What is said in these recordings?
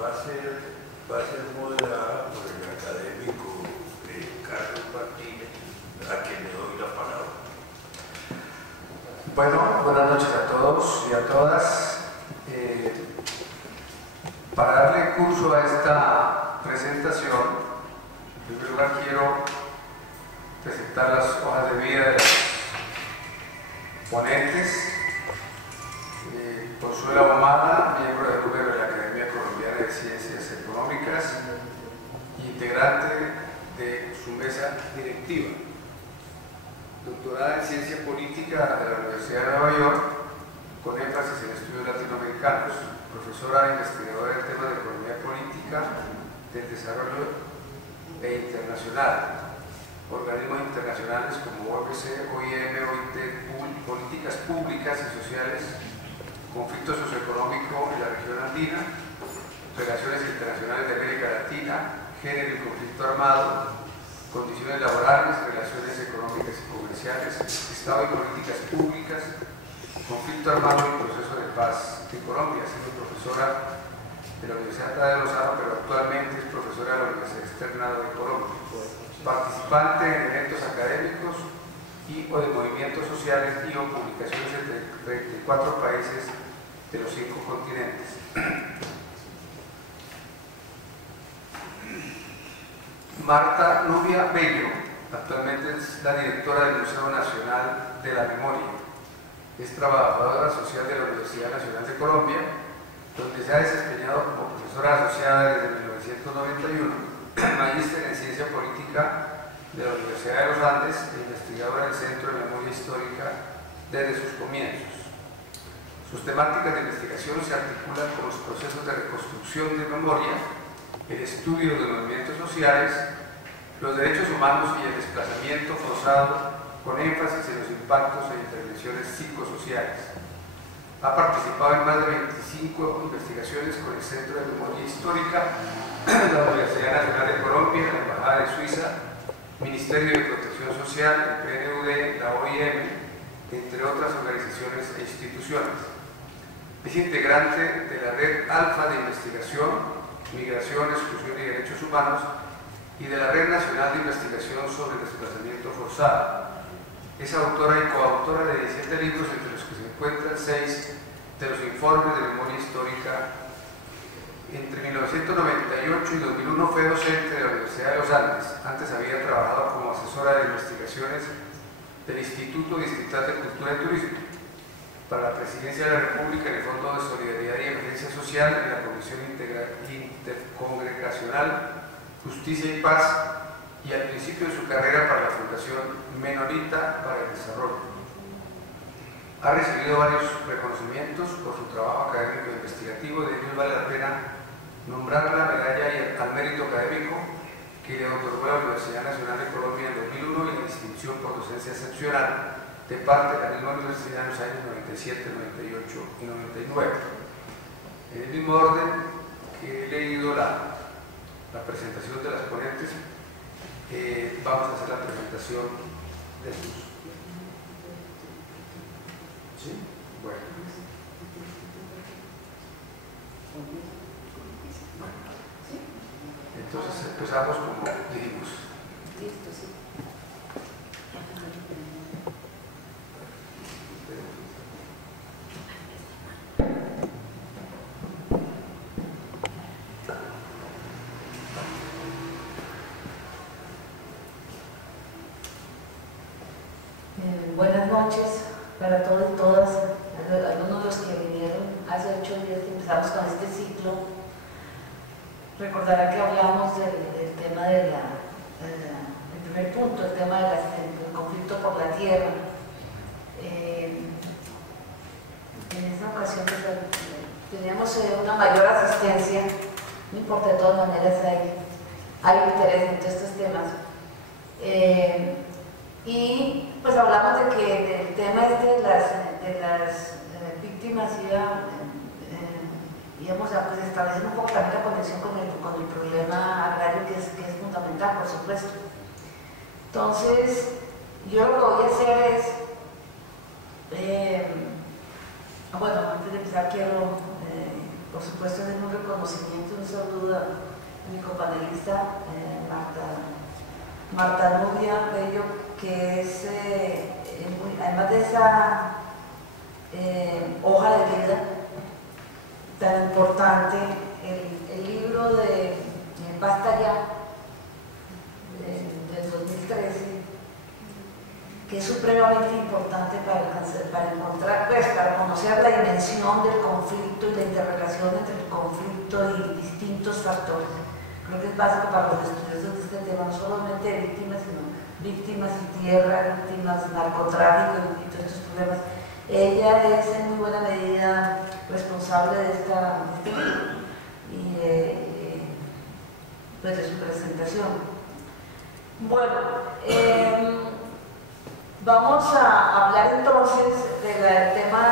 va a ser moderada por el académico Carlos Martínez, a quien le doy la palabra. Bueno, buenas noches a todos y a todas. Para darle curso a esta presentación, en primer lugar quiero presentar las hojas de vida de los ponentes. Consuelo Ahumada, miembro del número de la Academia Colombiana de Ciencias Económicas, integrante de su mesa directiva. Doctorada en Ciencia Política de la Universidad de Nueva York, con énfasis en estudios latinoamericanos, profesora e investigadora en temas de economía política, del desarrollo e internacional, organismos internacionales como OMC, OIM, OIT, políticas públicas y sociales, conflicto socioeconómico en la región andina, relaciones internacionales de América Latina, género y conflicto armado, condiciones laborales, relaciones económicas y comerciales, Estado y políticas públicas, conflicto armado y proceso de paz en Colombia. Ha sido profesora de la Universidad de Lozano, pero actualmente es profesora de la Universidad Externado de Colombia. Participante en eventos académicos y o de movimientos sociales y o publicaciones en 34 países de los 5 continentes. Marta Nubia Bello, actualmente es la directora del Museo Nacional de la Memoria. Es trabajadora social de la Universidad Nacional de Colombia, donde se ha desempeñado como profesora asociada desde 1991, magíster en Ciencia Política de la Universidad de los Andes e investigadora del Centro de Memoria Histórica desde sus comienzos. Sus temáticas de investigación se articulan con los procesos de reconstrucción de memoria, el estudio de los movimientos sociales, los derechos humanos y el desplazamiento forzado, con énfasis en los impactos e intervenciones psicosociales. Ha participado en más de 25 investigaciones con el Centro de Memoria Histórica, la Universidad Nacional de Colombia, la Embajada de Suiza, Ministerio de Protección Social, el PNUD, la OIM, entre otras organizaciones e instituciones. Es integrante de la Red Alfa de Investigación, Migración, Exclusión y Derechos Humanos y de la Red Nacional de Investigación sobre Desplazamiento Forzado. Es autora y coautora de 17 libros, entre los que se encuentran 6 de los informes de memoria histórica. Entre 1998 y 2001 fue docente de la Universidad de los Andes. Antes había trabajado como asesora de investigaciones del Instituto Distrital de Cultura y Turismo, para la Presidencia de la República en el Fondo de Solidaridad y Emergencia Social, en la Comisión Intercongregacional Justicia y Paz, y al principio de su carrera para la Fundación Menonita para el Desarrollo. Ha recibido varios reconocimientos por su trabajo académico e investigativo. De ellos vale la pena nombrar la medalla al mérito académico que le otorgó la Universidad Nacional de Colombia en 2001 y la distinción por docencia excepcional de parte de la misma universidad en los años 97, 98 y 99. En el mismo orden que he leído la presentación de las ponentes, vamos a hacer la presentación de sus. ¿Sí? Bueno. Entonces empezamos como dijimos. Listo, sí. Buenas noches para todos y todas, algunos de los que vinieron hace 8 días que empezamos con este ciclo. Recordarán que hablamos del tema de el primer punto, el tema del conflicto por la tierra. En esta ocasión teníamos una mayor asistencia, no importa, de todas maneras hay interés en todos estos temas. Y pues hablamos de que del tema de las víctimas íbamos a pues, establecer un poco también la conexión con el problema agrario que es fundamental, por supuesto. Entonces, yo lo que voy a hacer es, bueno, antes de empezar quiero por supuesto, es un reconocimiento, un saludo a mi copanelista Marta Nubia Bello, que es, además de esa hoja de vida tan importante, el libro de Basta Ya, del 2013, que es supremamente importante para encontrar, pues, para conocer la dimensión del conflicto y la interrelación entre el conflicto y distintos factores. Creo que es básico para los estudiosos de este tema, no solamente de víctimas, sino víctimas y tierra, víctimas, narcotráfico y todos estos problemas. Ella es en muy buena medida responsable de este libro y pues de su presentación. Bueno, vamos a hablar entonces del tema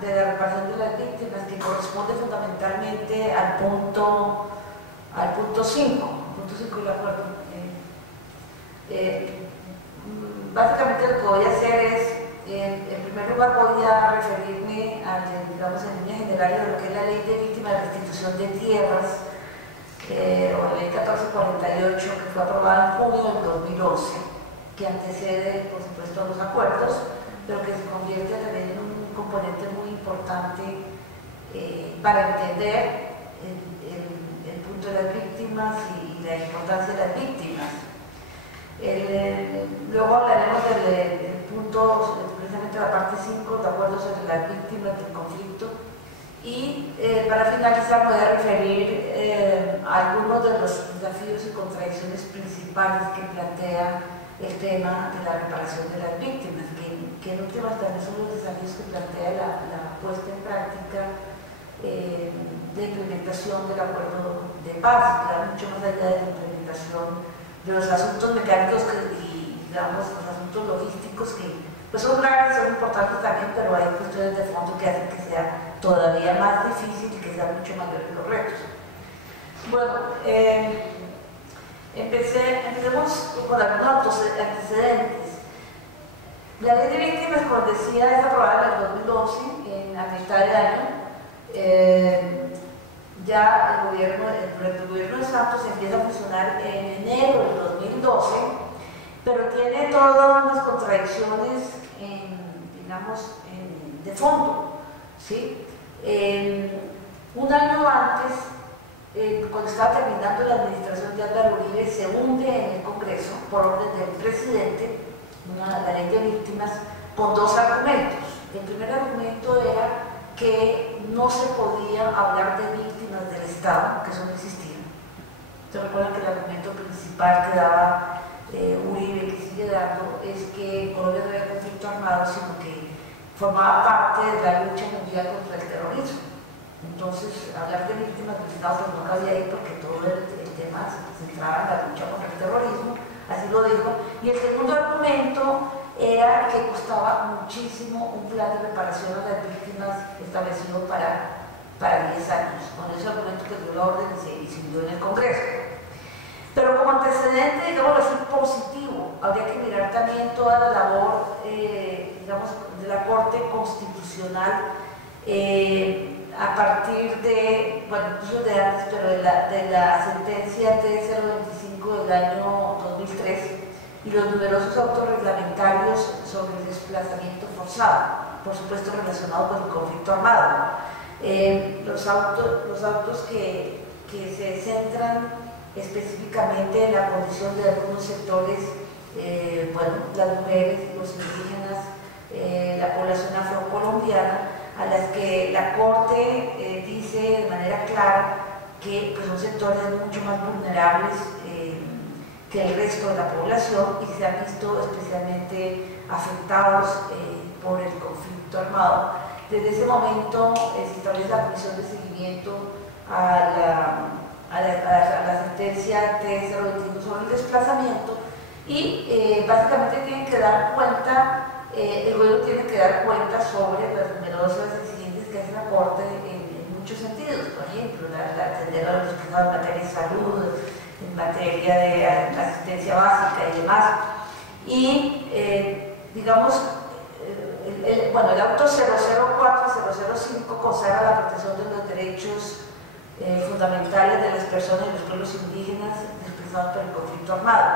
de la reparación de las víctimas, que corresponde fundamentalmente al punto 5 del acuerdo. Básicamente lo que voy a hacer es, en primer lugar voy a referirme a, digamos, en líneas generales de lo que es la Ley de Víctimas de Restitución de Tierras, o la Ley 1448, que fue aprobada en junio del 2011, que antecede, por supuesto, a los acuerdos, pero que se convierte también en un componente muy importante para entender el punto de las víctimas y la importancia de las víctimas. Luego hablaremos del punto, precisamente la parte 5, de acuerdo sobre las víctimas del conflicto, y para finalizar voy a referir algunos de los desafíos y contradicciones principales que plantea el tema de la reparación de las víctimas, que en últimas también son los desafíos que plantea la puesta en práctica de implementación del acuerdo de paz, que va mucho más allá de la implementación de los asuntos mecánicos y, digamos, los asuntos logísticos, que pues son graves, son importantes también, pero hay cuestiones de fondo que hacen que sea todavía más difícil y que sean mucho mayores los retos. Bueno, empecemos con algunos antecedentes. La Ley de Víctimas, como decía, es aprobada en el 2011, a mitad de año. Ya el gobierno de Santos empieza a funcionar en enero del 2012, pero tiene todas unas contradicciones, digamos, de fondo, ¿sí? Un año antes, cuando estaba terminando la administración de Álvaro Uribe, se hunde en el Congreso, por orden del presidente, la Ley de Víctimas, con dos argumentos. El primer argumento era que no se podía hablar de víctimas del Estado, que eso no existía. Ustedes recuerdan que el argumento principal que daba Uribe, que sigue dando, es que Colombia no había conflicto armado, sino que formaba parte de la lucha mundial contra el terrorismo. Entonces, hablar de víctimas del Estado pues no cabía ahí, porque todo el tema se centraba en la lucha contra el terrorismo, así lo dijo. Y el segundo argumento era que costaba muchísimo un plan de reparación a las víctimas establecido para 10 años, con ese argumento que dio la orden y se hundió en el Congreso. Pero como antecedente, digamos así, positivo, habría que mirar también toda la labor, digamos, de la Corte Constitucional a partir de, bueno, incluso de antes, pero de la sentencia T025 del año 2003 y los numerosos autos reglamentarios sobre el desplazamiento forzado, por supuesto relacionado con el conflicto armado. Los autos que se centran específicamente en la condición de algunos sectores, bueno, las mujeres, los indígenas, la población afrocolombiana, a las que la Corte dice de manera clara que pues, son sectores mucho más vulnerables que el resto de la población y que se han visto especialmente afectados por el conflicto armado. Desde ese momento se establece la comisión de seguimiento a la sentencia T025 sobre el desplazamiento y básicamente tienen que dar cuenta, el gobierno tiene que dar cuenta sobre las numerosas exigencias que hace la Corte en muchos sentidos, por ejemplo, atender a los desplazados en materia de salud, en materia de asistencia básica y demás. Y digamos, el auto 004 y 005 consagra la protección de los derechos fundamentales de las personas y los pueblos indígenas desplazados por el conflicto armado.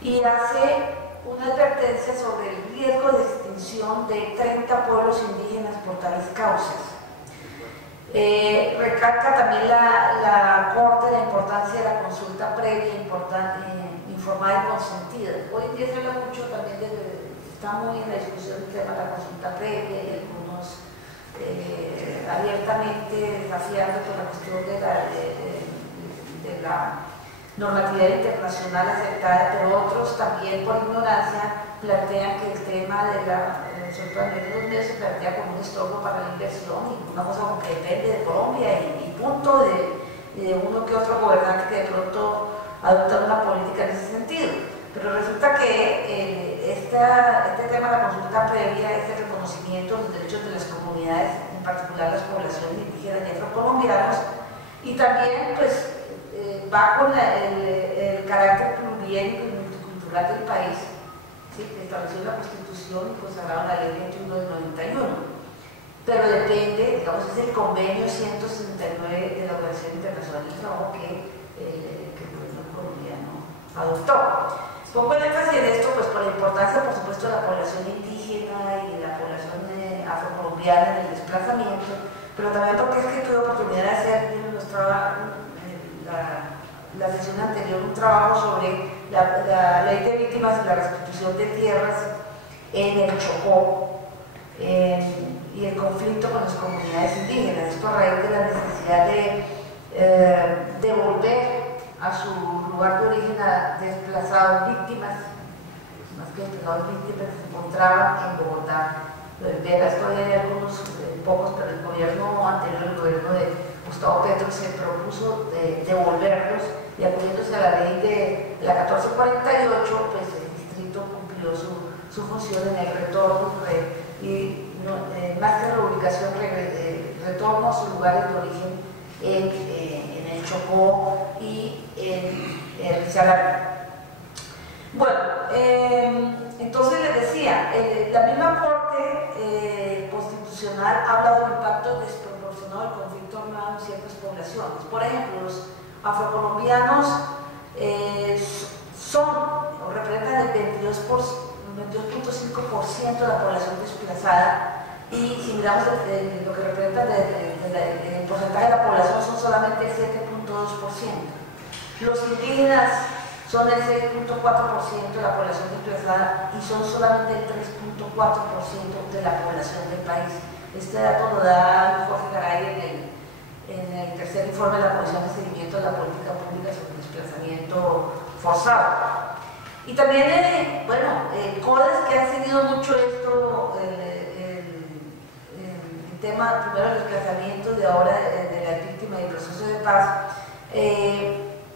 Y hace una advertencia sobre el riesgo de extinción de 30 pueblos indígenas por tales causas. Recalca también la Corte la importancia de la consulta previa, informada y consentida. Hoy en día se habla mucho también está muy en la discusión el tema de la consulta previa y algunos abiertamente desafiando por la cuestión de la normatividad internacional aceptada, pero otros también por ignorancia plantean que el tema de sobre todo a nivel de los medios se plantea como un estorbo para la inversión y una cosa que depende de Colombia y punto de uno que otro gobernante que de pronto adopta una política en ese sentido. Pero resulta que este tema de la consulta previa es el reconocimiento de los derechos de las comunidades, en particular las poblaciones indígenas y afrocolombianos, y también pues va con el carácter pluriétnico y multicultural del país, ¿sí?, que estableció la Constitución y consagrado la Ley 21 del 91. Pero depende, digamos, es el convenio 169 de la Organización Internacional del Trabajo que el gobierno colombiano adoptó. Pongo el énfasis en esto pues por la importancia, por supuesto, de la población indígena y de la población afrocolombiana en el desplazamiento, pero también porque es que tuve oportunidad de hacer en la sesión anterior un trabajo sobre la ley de víctimas y la restitución de tierras en el Chocó y el conflicto con las comunidades indígenas. Esto a raíz de la necesidad de devolver a su lugar de origen a desplazados víctimas, más que desplazados víctimas que se encontraban en Bogotá. En Vegas todavía hay algunos pocos, pero el gobierno anterior, el gobierno de Gustavo Petro, se propuso devolverlos y acudiéndose a la ley de la 1448, pues el distrito cumplió su función en el retorno y más que reubicación, retorno a sus lugares de origen en el Chocó y en Risaralda. Bueno, entonces les decía, la misma Corte Constitucional habla del impacto desproporcionado del conflicto armado en ciertas poblaciones. Por ejemplo, los afrocolombianos son o representan el 22.5% de la población desplazada, y si miramos lo que representa el porcentaje de la población son solamente el 7.2%. Los indígenas son el 6.4% de la población desplazada y son solamente el 3.4% de la población del país. Este dato lo da Jorge Garay en el tercer informe de la Comisión de Seguimiento de la Política Pública sobre el Desplazamiento Forzado. Y también, bueno, CODES, que ha seguido mucho esto, el tema primero del desplazamiento y ahora de la víctima y el proceso de paz,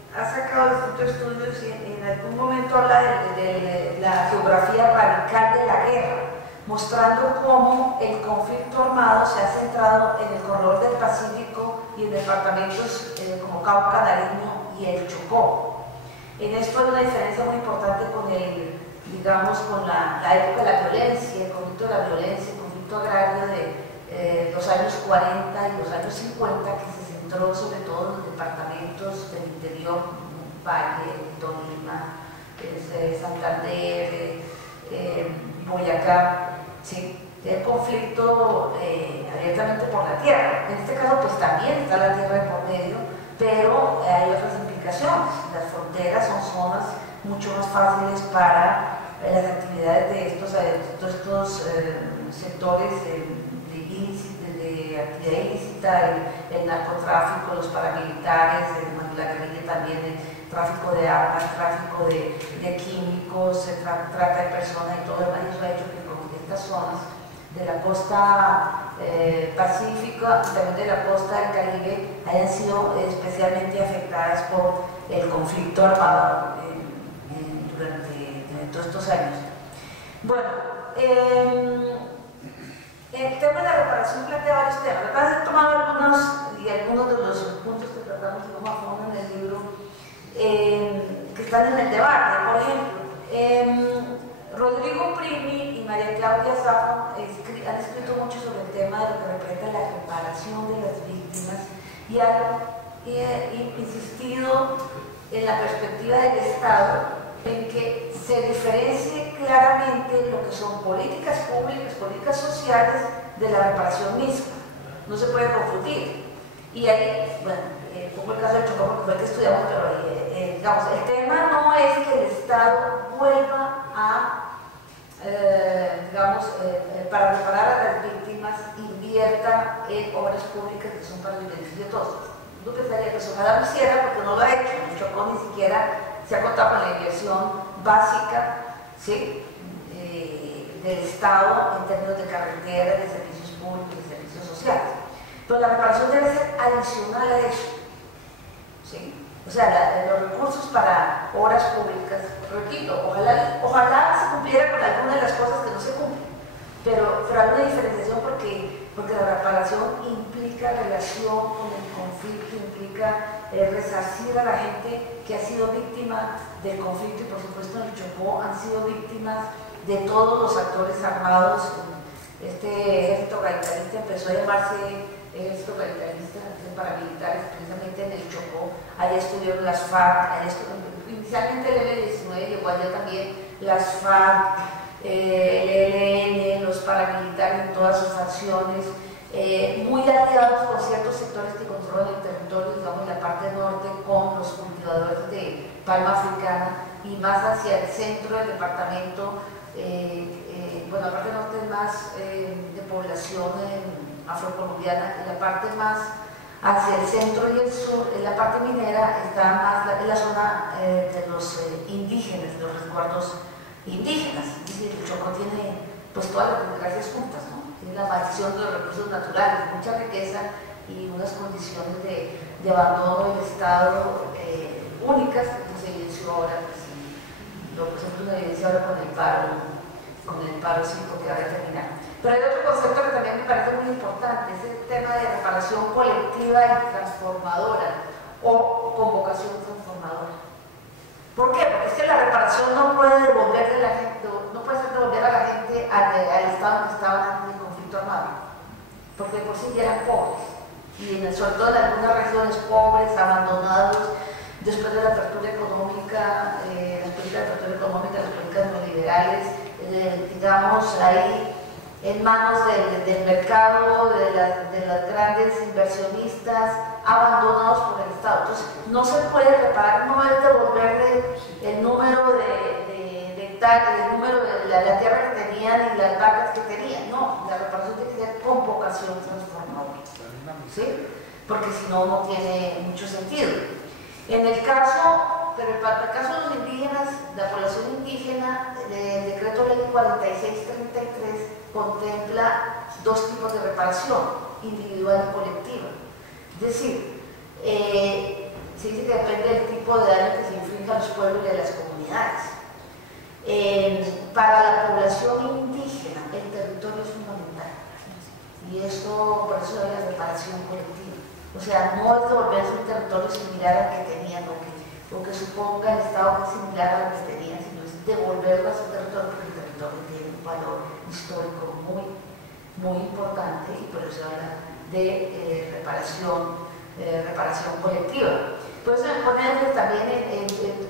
ha sacado distintos estudios y en algún momento habla de la geografía radical de la guerra, mostrando cómo el conflicto armado se ha centrado en el corredor del Pacífico y en departamentos como Cauca, Nariño y el Chocó. En esto hay una diferencia muy importante con con la época de la violencia, el conflicto de la violencia, el conflicto agrario de los años 40 y los años 50, que se centró sobre todo en los departamentos del interior, Valle, Tolima, Santander, Boyacá, ¿sí? El conflicto abiertamente por la tierra. En este caso pues también está la tierra de por medio, pero hay otras implicaciones. Las fronteras son zonas mucho más fáciles para las actividades de estos sectores de actividad ilícita, el narcotráfico, los paramilitares, la guerrilla también, el tráfico de armas, tráfico de químicos, trata de personas y todo lo demás. Eso ha hecho que estas zonas de la costa pacífica y también de la costa del Caribe hayan sido especialmente afectadas por el conflicto armado durante todos estos años. Bueno, el tema de la reparación plantea varios temas. He tomado algunos de los puntos que tratamos a fondo en el libro que están en el debate. Por ejemplo, Rodrigo Primi y María Claudia Zafra han escrito mucho sobre el tema de lo que representa la reparación de las víctimas y han insistido en la perspectiva del Estado en que se diferencie claramente lo que son políticas públicas, políticas sociales de la reparación misma. No se puede confundir. Y ahí, bueno, pongo el caso del Chocó porque fue el que estudiamos, pero digamos, el tema no es que el Estado vuelva a para reparar a las víctimas, invierta en obras públicas que son para el beneficio de todos. Yo pensaría que eso ojalá lo hiciera porque no lo ha hecho. El Chocó ni siquiera se ha contado con la inversión básica, ¿sí? Del Estado en términos de carreteras, de servicios públicos, de servicios sociales. Pero la reparación debe ser adicional a eso, ¿sí? O sea, los recursos para obras públicas, repito, ojalá se cumpliera con alguna de las cosas que no se cumplen, pero hay una diferenciación porque la reparación implica relación con el conflicto, implica resarcir a la gente que ha sido víctima del conflicto, y por supuesto en el Chocó han sido víctimas de todos los actores armados. Este ejército gaitanista empezó a llamarse ejército gaitanista, paramilitares, precisamente en el Chocó. Allá estuvieron las FARC, inicialmente el M-19, llegó allá también las FARC, el ELN, los paramilitares en todas sus acciones, muy aliados con ciertos sectores que controlan el territorio, digamos en la parte norte, con los cultivadores de palma africana, y más hacia el centro del departamento. Bueno, la parte norte es más de población afrocolombiana, y la parte más hacia el centro y el sur, en la parte minera, está más en la zona de los indígenas, de los resguardos indígenas. Es decir, el Chocó tiene pues todas las desgracias juntas, ¿no? Tiene la maldición de los recursos naturales, mucha riqueza y unas condiciones de abandono del Estado únicas, que se evidenció ahora, pues, por ejemplo, una evidencia ahora con el paro 5 que va a terminar. Pero hay otro concepto que también me parece muy importante, es el tema de reparación colectiva y transformadora, o con vocación transformadora. ¿Por qué? Porque es que la reparación no puede devolver a la gente al estado en que estaban antes del conflicto armado, porque por sí ya eran pobres, y sobre todo en algunas regiones pobres, abandonados, después de la apertura económica, las políticas de apertura económica, las políticas neoliberales, digamos, ahí en manos del mercado, de las grandes inversionistas, abandonados por el Estado. Entonces, no se puede reparar, no es devolverle el número de hectáreas, el número de la tierra que tenían y las vacas que tenían. No, la reparación tiene que ser con vocación transformadora, ¿sí? Porque si no, no tiene mucho sentido. En el caso, pero para el caso de los indígenas, la población indígena, el decreto ley 4633 contempla dos tipos de reparación, individual y colectiva. Es decir, se dice que depende del tipo de daño que se inflige a los pueblos y a las comunidades. Para la población indígena, el territorio es fundamental. Y esto, por eso hay la reparación colectiva. O sea, no es devolverse un territorio similar al que tenían, o que suponga el Estado que es similar al que tenían, sino es devolverlo a su territorio, porque el territorio tiene un valor histórico muy importante, y por eso habla de reparación colectiva. Por eso me pone también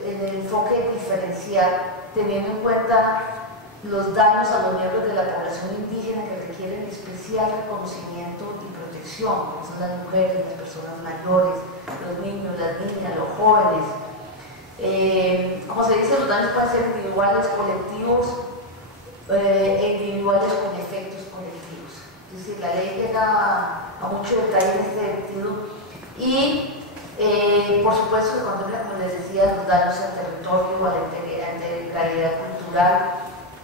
en el enfoque diferencial, teniendo en cuenta los daños a los miembros de la población indígena que requieren especial reconocimiento y protección, como son las mujeres, las personas mayores, los niños, las niñas, los jóvenes. Como se dice, los daños pueden ser individuales, colectivos, individuales con efectos colectivos. Es decir, la ley llega a mucho detalle en este sentido, y por supuesto que contempla, como les decía, los daños al territorio, a la integridad cultural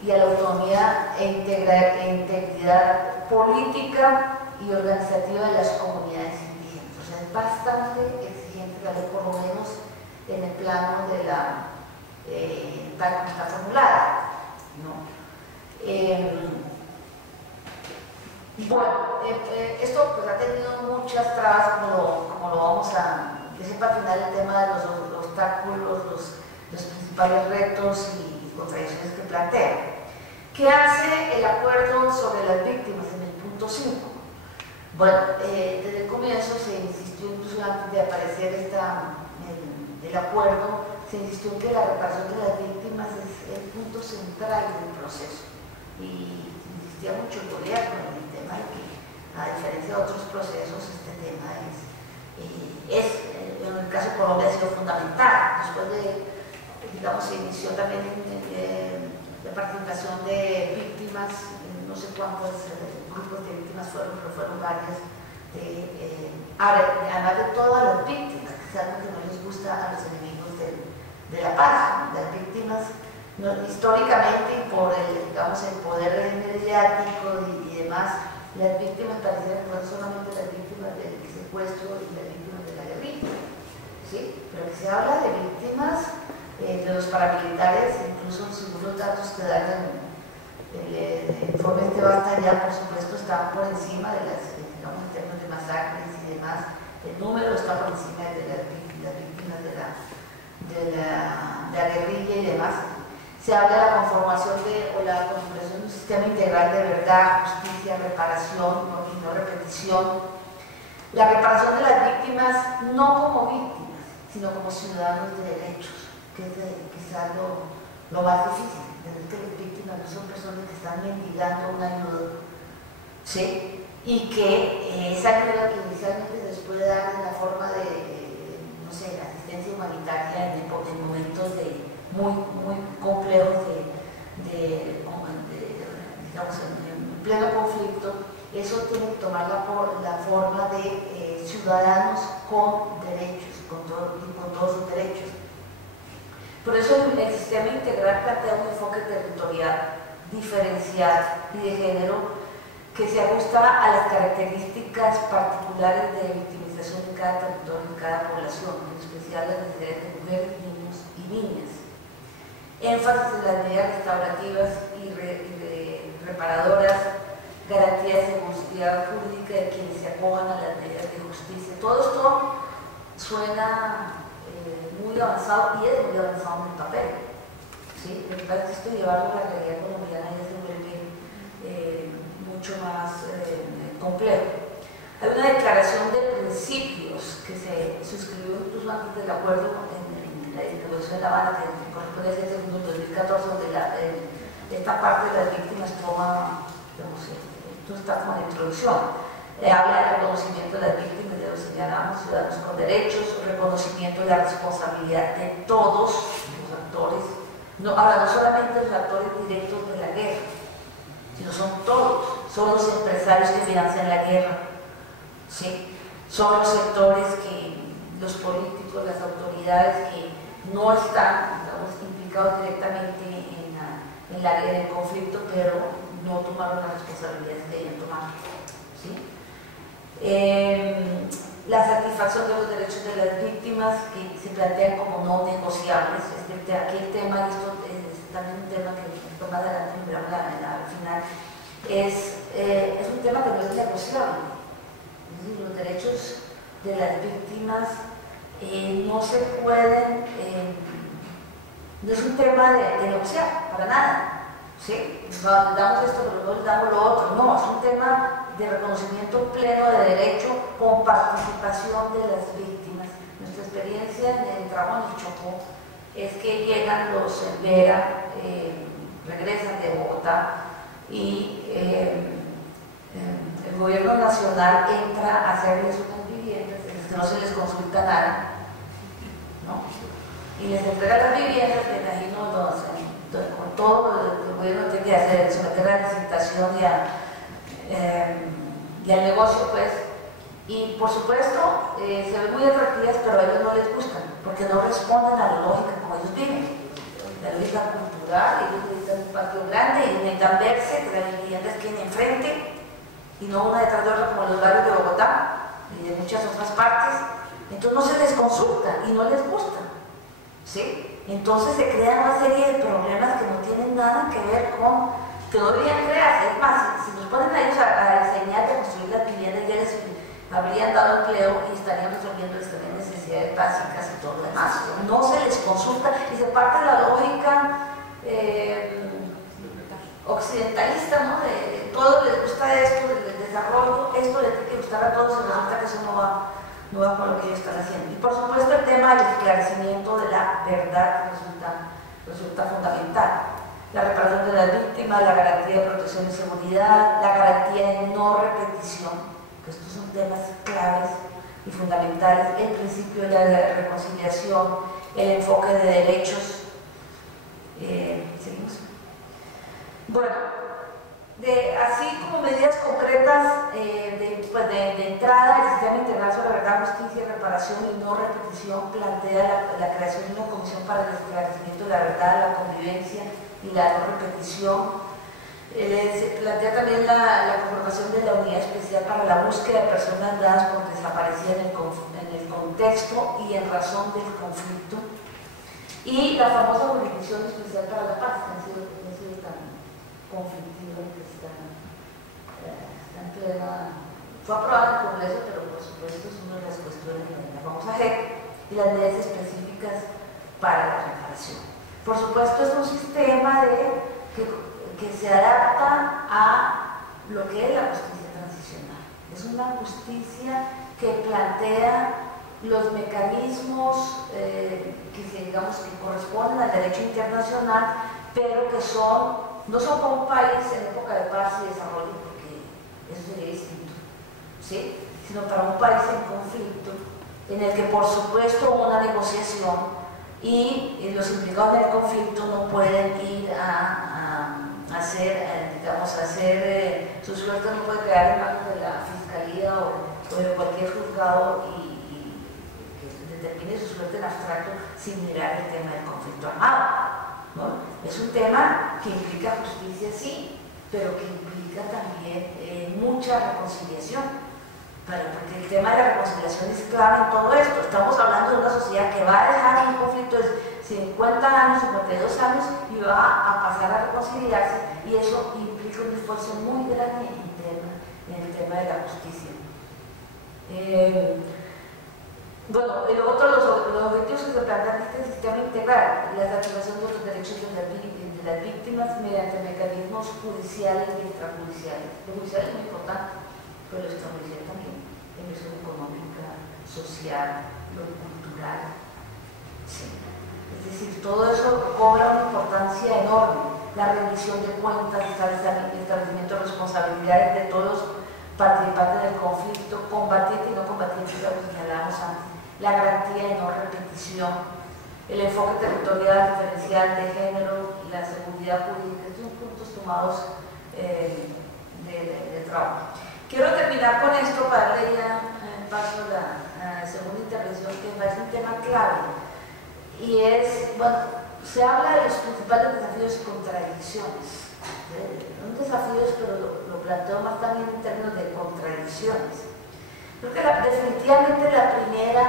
y a la autonomía e integridad política y organizativa de las comunidades indígenas. O sea, es bastante exigente la ley, por lo menos en el plano de tal como está formulada, ¿no? Esto pues ha tenido muchas trabas, como lo vamos a decir para final, el tema de los obstáculos, los principales retos y contradicciones que plantea. ¿Qué hace el acuerdo sobre las víctimas en el punto 5? Bueno, desde el comienzo se insistió, incluso antes de aparecer el acuerdo, se insistió en que la reparación de las víctimas es el punto central del proceso. Y insistía mucho el gobierno en el tema de que, a diferencia de otros procesos, este tema en el caso de Colombia ha sido fundamental. Después de, digamos, se inició también la participación de víctimas, no sé cuántos grupos de víctimas fueron, pero fueron varias, además de todas las víctimas, que es algo que no les gusta a los enemigos de la paz, ¿no? Las víctimas, no, históricamente y por digamos, el poder mediático y demás, las víctimas parecieran no solamente las víctimas del secuestro y las víctimas de la guerrilla, ¿sí? Pero que se habla de víctimas de los paramilitares, incluso según los datos que dan el informe de Basta ya, por supuesto, están por encima de las, digamos, en términos de masacres y demás, el número está por encima de las víctimas de la guerrilla y demás. Se habla de la conformación o la configuración de un sistema integral de verdad, justicia, reparación y no repetición. La reparación de las víctimas no como víctimas, sino como ciudadanos de derechos, que es quizás lo más difícil, entender que las víctimas no son personas que están mendigando una ayuda, ¿sí? Y que esa ayuda que inicialmente se les puede dar en la forma de, no sé, asistencia humanitaria en momentos muy complejos digamos, en pleno conflicto, eso tiene que tomar la forma de ciudadanos con derechos, con todos sus derechos. Por eso el sistema integral plantea un enfoque territorial diferenciado y de género que se ajusta a las características particulares de victimización de cada territorio y cada población, en especial las necesidades de mujeres, niños y niñas. Énfasis en las medidas restaurativas y reparadoras, garantías de seguridad jurídica de quienes se acojan a las medidas de justicia. Todo esto suena muy avanzado y es muy avanzado en el papel, ¿sí? Lo que pasa es que esto llevarlo a la realidad colombiana ya se vuelve mucho más complejo. Hay una declaración de principios que se suscribió incluso antes del acuerdo en la distribución de La Habana, que corresponde a ese segundo 2014, donde esta parte de las víctimas toma, digamos, esto está como la introducción. Habla del reconocimiento de las víctimas, de los señalamos, ciudadanos con derechos, reconocimiento de la responsabilidad de todos los actores, ahora no solamente los actores directos de la guerra, sino son todos, son los empresarios que financian la guerra, ¿sí? Son los sectores los políticos, las autoridades que no están, digamos, implicados directamente en la guerra, en el conflicto, pero no tomaron las responsabilidades que debían tomar, ¿sí? La satisfacción de los derechos de las víctimas que se plantean como no negociables. Aquí el tema, y esto es también un tema que más adelante al final, es un tema que no es negociable. Es decir, los derechos de las víctimas no se pueden, no es un tema de negociar, para nada. ¿Sí? No les damos esto, pero no les damos lo otro. No, es un tema de reconocimiento pleno de derecho con participación de las víctimas. Nuestra experiencia en el trabajo en el Chocó es que llegan los Vera, regresan de Bogotá y el gobierno nacional entra a hacerles unas viviendas que no se les consulta nada, ¿no? Y les entrega las viviendas, me imagino, con todo lo que el gobierno tiene que hacer, someter a la licitación y al negocio, pues. Y por supuesto, se ven muy atractivas, pero a ellos no les gustan, porque no responden a la lógica como ellos viven. La lógica cultural, ellos necesitan un patio grande, ellos necesitan verse, que las viviendas queden enfrente, y no una detrás de otra como los barrios de Bogotá y de muchas otras partes. Entonces no se les consulta y no les gusta, ¿sí? Entonces se crean una serie de problemas que no tienen nada que ver con, que no deberían crearse. Es más, si nos ponen a ellos a enseñar a construir las viviendas, ya les habrían dado empleo y estarían resolviendo las necesidades básicas y todo lo demás. No se les consulta y se parte la lógica occidentalista, ¿no? De todo les gusta esto, del desarrollo, esto les tiene que gustar a todos y resulta que eso no va con lo que ellos están haciendo. Y por supuesto el tema del esclarecimiento de la verdad resulta fundamental. La reparación de las víctimas, la garantía de protección y seguridad, la garantía de no repetición, que estos son temas claves y fundamentales, el principio de la reconciliación, el enfoque de derechos. Seguimos. Bueno, así como medidas concretas de entrada, el Sistema Integral sobre Verdad, Justicia, Reparación y No Repetición plantea la creación de una comisión para el esclarecimiento de la verdad, la convivencia y la no repetición. Se plantea también la conformación de la unidad especial para la búsqueda de personas dadas por desaparecidas en el contexto y en razón del conflicto, y la famosa jurisdicción especial para la paz, que ha sido tan conflictiva, que está en plena. Fue aprobada en el Congreso, pero por supuesto es una de las cuestiones de la famosa JEP y las medidas específicas para la reparación. Por supuesto es un sistema que se adapta a lo que es la justicia transicional. Es una justicia que plantea los mecanismos digamos, que corresponden al derecho internacional, pero que no son para un país en época de paz y desarrollo, porque eso sería distinto, ¿sí? Sino para un país en conflicto, en el que por supuesto hubo una negociación y los implicados en el conflicto no pueden ir su suerte no puede quedar en manos de la Fiscalía o de cualquier juzgado y que determine su suerte en abstracto sin mirar el tema del conflicto armado, ¿no? Es un tema que implica justicia, sí, pero que implica también mucha reconciliación, porque el tema de la reconciliación es clave en todo esto. Estamos hablando de una sociedad que va a dejar un conflicto de 50 años, 52 años y va a pasar a reconciliarse, y eso implica un esfuerzo muy grande interno en el tema de la justicia. Bueno, los objetivos que se plantean en este sistema integral: la satisfacción de los derechos de las víctimas mediante mecanismos judiciales y extrajudiciales. Lo judicial es muy importante, pero lo extrajudicial también, la inversión económica, social, lo cultural. Sí. Es decir, todo eso cobra una importancia enorme. La rendición de cuentas, establecimiento de responsabilidades de todos los participantes del conflicto, combatientes y no combatientes, lo que señalábamos antes, la garantía de no repetición, el enfoque territorial diferencial de género, la seguridad jurídica. Estos son puntos tomados de trabajo. Quiero terminar con esto para darle ya paso a la segunda intervención, que me parece un tema clave, y es, bueno, se habla de los principales desafíos y contradicciones. Son desafíos, pero lo planteo más también en términos de contradicciones. Creo que definitivamente la primera,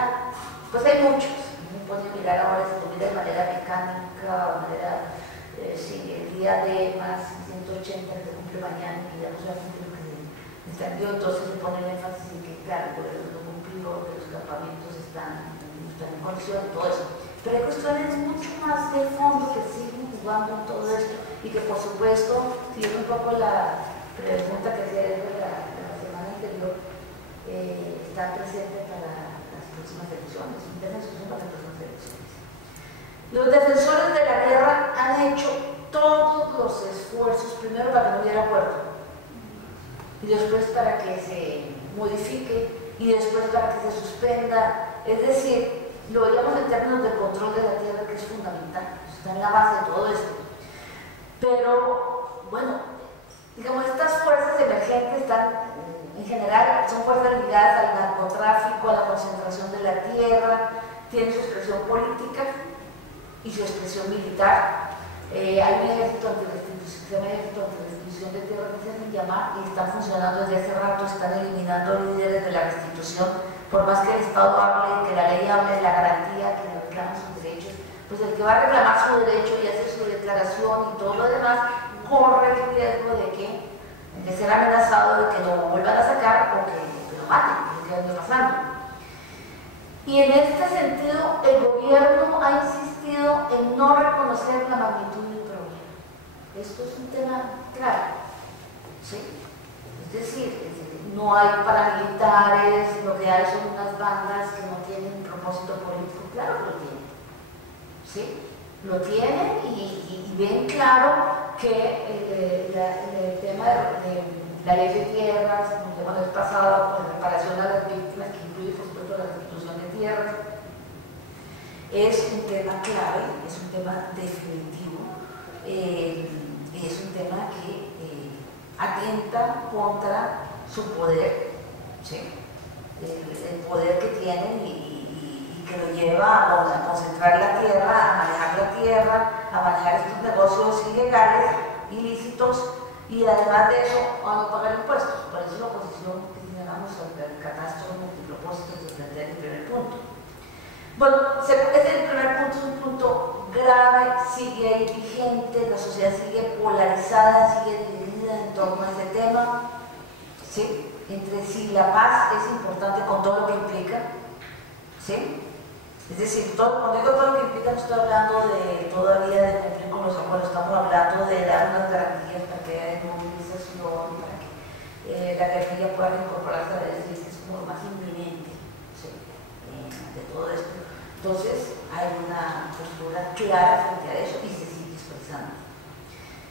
pues hay muchos. Uno puede mirar ahora, se mira de manera mecánica, de manera, sí, el día de más 180 que se cumple mañana, que ya no solamente lo que entendió, entonces se pone el énfasis en que, claro, el gobierno no cumplió, que los campamentos están en condición, todo eso. Pero hay cuestiones mucho más de fondo que siguen jugando en todo esto y que, por supuesto, siguiendo un poco la pregunta que hacía desde la semana anterior, está presente para las próximas elecciones, un tema de discusión para las próximas elecciones. Los defensores de la guerra han hecho todos los esfuerzos, primero para que no hubiera acuerdo, y después para que se modifique, y después para que se suspenda. Es decir, lo veíamos en términos del control de la tierra, que es fundamental, está en la base de todo esto. Pero, bueno, digamos, estas fuerzas emergentes están, en general, son fuerzas ligadas al narcotráfico, a la concentración de la tierra, tienen su expresión política y su expresión militar. Hay un ejército antirestitución de tierra que se hacen llamar, y están funcionando desde hace rato, están eliminando líderes de la restitución. Por más que el Estado hable, que la ley hable de la garantía, que reclaman sus derechos, pues el que va a reclamar su derecho y hacer su declaración y todo lo demás, corre el riesgo de ser amenazado de que lo vuelvan a sacar o que lo maten, lo que anda pasando. Y en este sentido, el gobierno ha insistido en no reconocer la magnitud del problema. Esto es un tema claro, ¿sí? Es decir, no hay paramilitares, lo que hay son unas bandas que no tienen propósito político. Claro que lo tienen, ¿sí? Lo tienen y ven claro que el tema de la ley de tierras, como el tema del pasado, con la reparación a las víctimas, que incluye por supuesto la restitución de tierras, es un tema clave, es un tema definitivo, es un tema que atenta contra su poder, ¿sí? El poder que tienen y que lo lleva a concentrar la tierra, a manejar la tierra, a manejar estos negocios ilegales, ilícitos, y además de eso a no pagar impuestos. Por eso la oposición que señalamos sobre el catastro multipropósito se plantea en el primer punto. Bueno, el primer punto es un punto grave, sigue ahí vigente, la sociedad sigue polarizada, sigue dividida en torno a ese tema, ¿sí? Entre si la paz es importante con todo lo que implica, ¿sí? Es decir, cuando digo todo lo que implica, no estoy hablando todavía de cumplir con los acuerdos, estamos hablando de dar unas garantías para que haya movilización, para que la guerrilla pueda incorporarse a la ley, que es como lo más inminente, ¿sí? De todo esto. Entonces, hay una postura clara frente a eso y se sigue expresando.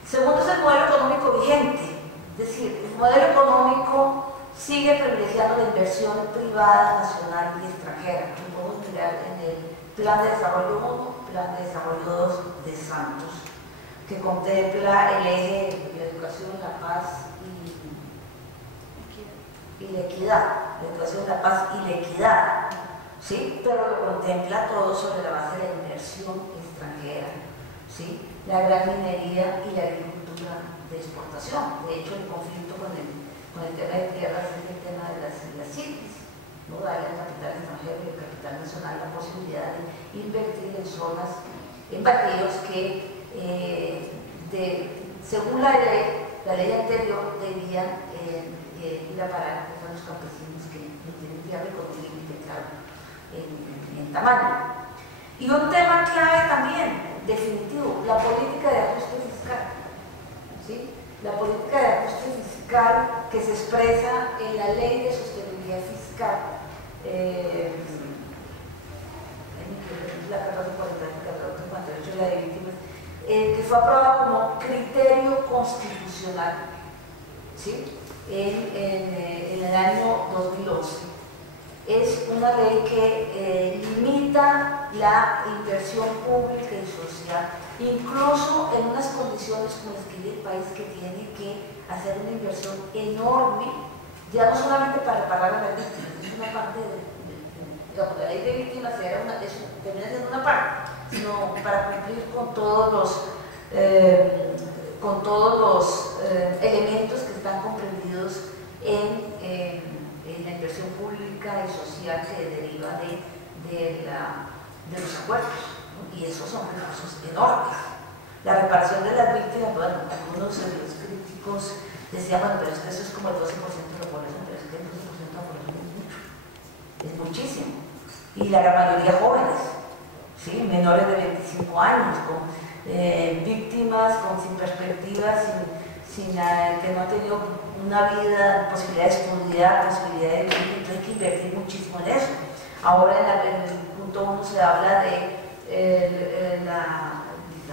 Segundo es el modelo económico vigente, es decir, el modelo económico sigue privilegiando la inversión privada, nacional y extranjera. Lo podemos mirar en el Plan de Desarrollo 1, Plan de Desarrollo 2 de Santos, que contempla el eje de la educación, la paz y la equidad. La educación, la paz y la equidad, ¿sí? Pero lo contempla todo sobre la base de la inversión extranjera, ¿sí? La gran minería y la agricultura de exportación. De hecho, el conflicto con el tema de tierras es el tema de las cities, ¿no? Darle al capital extranjero y al capital nacional la posibilidad de invertir en zonas, en baldíos que, según la ley anterior, debían ir a parar a los campesinos que no tienen tierra y con un límite claro en tamaño. Y un tema clave también, definitivo, la política de ajuste fiscal, ¿sí? La política de ajuste fiscal que se expresa en la Ley de Sostenibilidad Fiscal, la 1448 de la de víctimas, que fue aprobada como criterio constitucional, ¿sí? En el año 2011. Es una ley que limita la inversión pública y social, incluso en unas condiciones como las que vive el país, que tiene que hacer una inversión enorme, ya no solamente para reparar a las víctimas, es una parte digamos, la ley de víctimas termina siendo una parte, sino para cumplir con todos los elementos que están comprendidos en la inversión pública y social que deriva de los acuerdos, ¿no? Y esos son recursos enormes. La reparación de las víctimas, bueno, algunos de los críticos decían, bueno, pero es que eso es como el 12% de la población, pero es que el 12% de la población es mucho, es muchísimo. Y la gran mayoría jóvenes, ¿sí? Menores de 25 años, con víctimas sin perspectivas, que no han tenido una vida, posibilidad de estudiar, posibilidad de vivir, entonces hay que invertir muchísimo en eso. Ahora en el punto 1 se habla de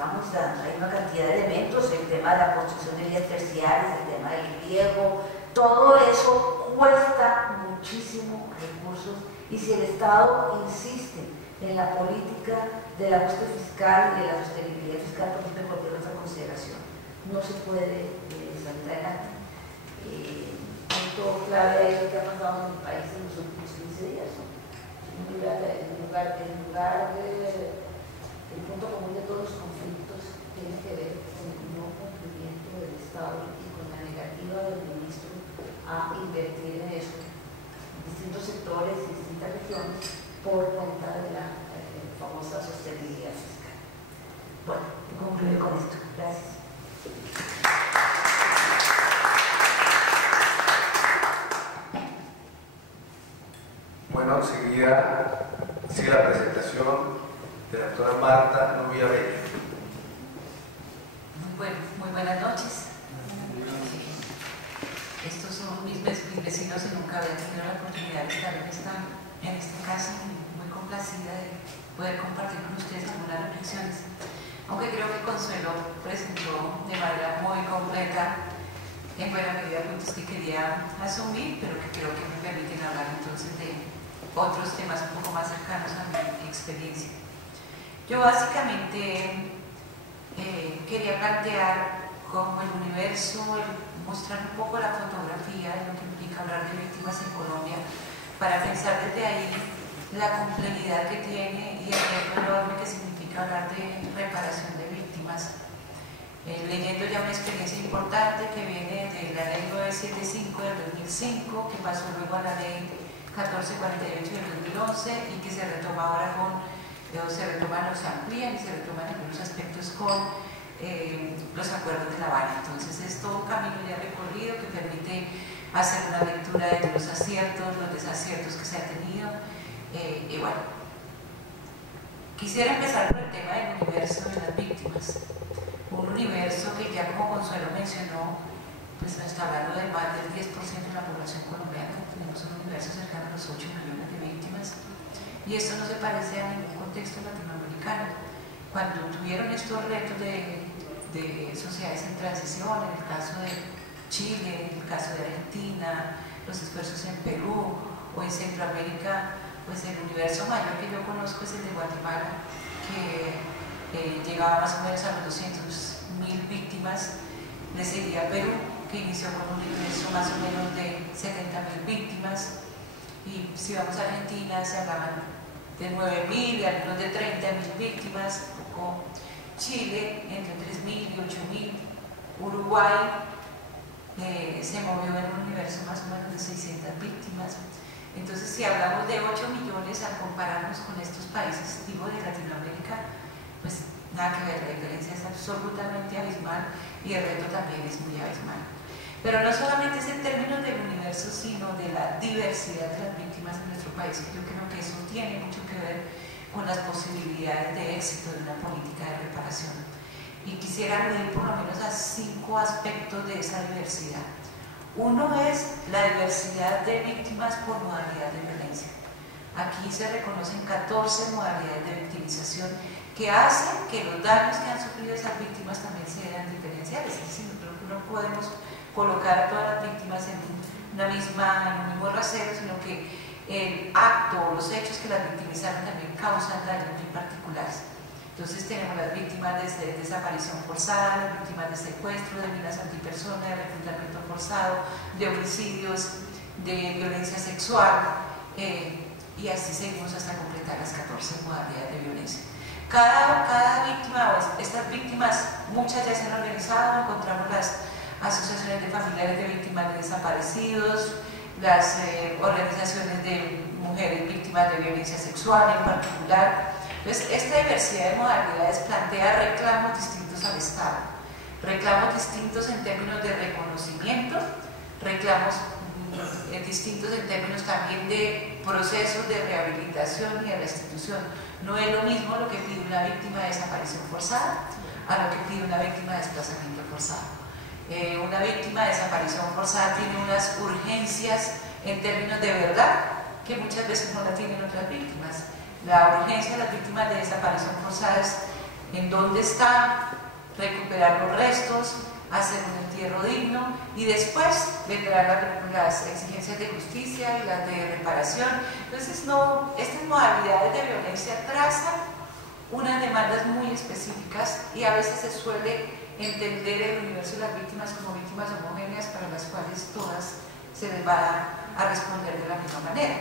hay una cantidad de elementos, el tema de la construcción de vías terciarias, el tema del riego, todo eso cuesta muchísimos recursos, y si el Estado insiste en la política del ajuste fiscal y de la sostenibilidad fiscal, por ejemplo, cualquier otra consideración, no se puede salir adelante. Punto clave es lo que ha pasado en el país en los últimos 15 días, ¿no? El punto común de todos los conflictos tiene que ver con el no cumplimiento del Estado y con la negativa del ministro a invertir en eso, en distintos sectores y distintas regiones, por cuenta de la famosa sostenibilidad fiscal. Bueno, concluyo con esto. Gracias. Bueno, sigue la presentación de la doctora Marta Nubia Bello. Muy buenas noches. Estos son son mis vecinos y nunca había tenido la oportunidad de estar en esta casa, muy complacida de poder compartir con ustedes algunas reflexiones. Aunque creo que Consuelo presentó de manera muy completa, en buena medida, puntos que quería asumir, pero que creo que me permiten hablar entonces de otros temas un poco más cercanos a mi experiencia. Yo básicamente quería plantear como el universo, mostrar un poco la fotografía de lo que implica hablar de víctimas en Colombia, para pensar desde ahí la complejidad que tiene y el reto enorme que significa hablar de reparación de víctimas. Leyendo ya una experiencia importante que viene de la ley 975 del 2005, que pasó luego a la ley 1448 del 2011 y que se retoma ahora se amplían y se retoman algunos aspectos con los acuerdos de La Habana. Entonces es todo un camino ya recorrido que permite hacer una lectura de los aciertos, los desaciertos que se ha tenido. Y bueno, quisiera empezar por el tema del universo de las víctimas. Un universo que ya como Consuelo mencionó, pues nos está hablando de más del 10% de la población colombiana. Tenemos un universo cercano a los 8 millones de víctimas, y esto no se parece a ningún contexto latinoamericano. Cuando tuvieron estos retos de sociedades en transición, en el caso de Chile, en el caso de Argentina, los esfuerzos en Perú o en Centroamérica, pues el universo mayor que yo conozco es el de Guatemala, que llegaba más o menos a los 200.000 víctimas. Le seguía Perú, que inició con un universo más o menos de 70.000 víctimas, y si vamos a Argentina se hablaban de 9.000 y algunos de 30.000 víctimas, poco. Chile entre 3.000 y 8.000, Uruguay se movió en un universo más o menos de 600 víctimas. Entonces, si hablamos de 8 millones al compararnos con estos países tipo de Latinoamérica, pues nada que ver, la diferencia es absolutamente abismal y el reto también es muy abismal. Pero no solamente es en términos del universo, sino de la diversidad de las víctimas en nuestro país. Yo creo que eso tiene mucho que ver con las posibilidades de éxito de una política de reparación. Y quisiera aludir por lo menos a 5 aspectos de esa diversidad. Uno es la diversidad de víctimas por modalidad de violencia. Aquí se reconocen 14 modalidades de victimización que hacen que los daños que han sufrido esas víctimas también sean diferenciales. Es decir, no podemos colocar a todas las víctimas en un mismo rasero, sino que el acto o los hechos que las victimizaron también causan daños muy particulares. Entonces tenemos las víctimas de desaparición forzada, las víctimas de secuestro, de minas antipersona, de reclutamiento forzado, de homicidios, de violencia sexual, y así seguimos hasta completar las 14 modalidades de violencia. Cada víctima, estas víctimas, muchas ya se han organizado. Encontramos las asociaciones de familiares de víctimas de desaparecidos, las organizaciones de mujeres víctimas de violencia sexual en particular. Entonces, esta diversidad de modalidades plantea reclamos distintos al Estado, reclamos distintos en términos de reconocimiento, reclamos distintos en términos también de procesos de rehabilitación y de restitución. No es lo mismo lo que pide una víctima de desaparición forzada a lo que pide una víctima de desplazamiento forzado. Una víctima de desaparición forzada tiene unas urgencias en términos de verdad que muchas veces no la tienen otras víctimas. La urgencia de las víctimas de desaparición forzada es en dónde están, recuperar los restos, hacer un entierro digno, y después vendrán las exigencias de justicia y las de reparación. Entonces, estas modalidades de violencia trazan unas demandas muy específicas, y a veces se suele entender el universo de las víctimas como víctimas homogéneas para las cuales todas se les va a responder de la misma manera.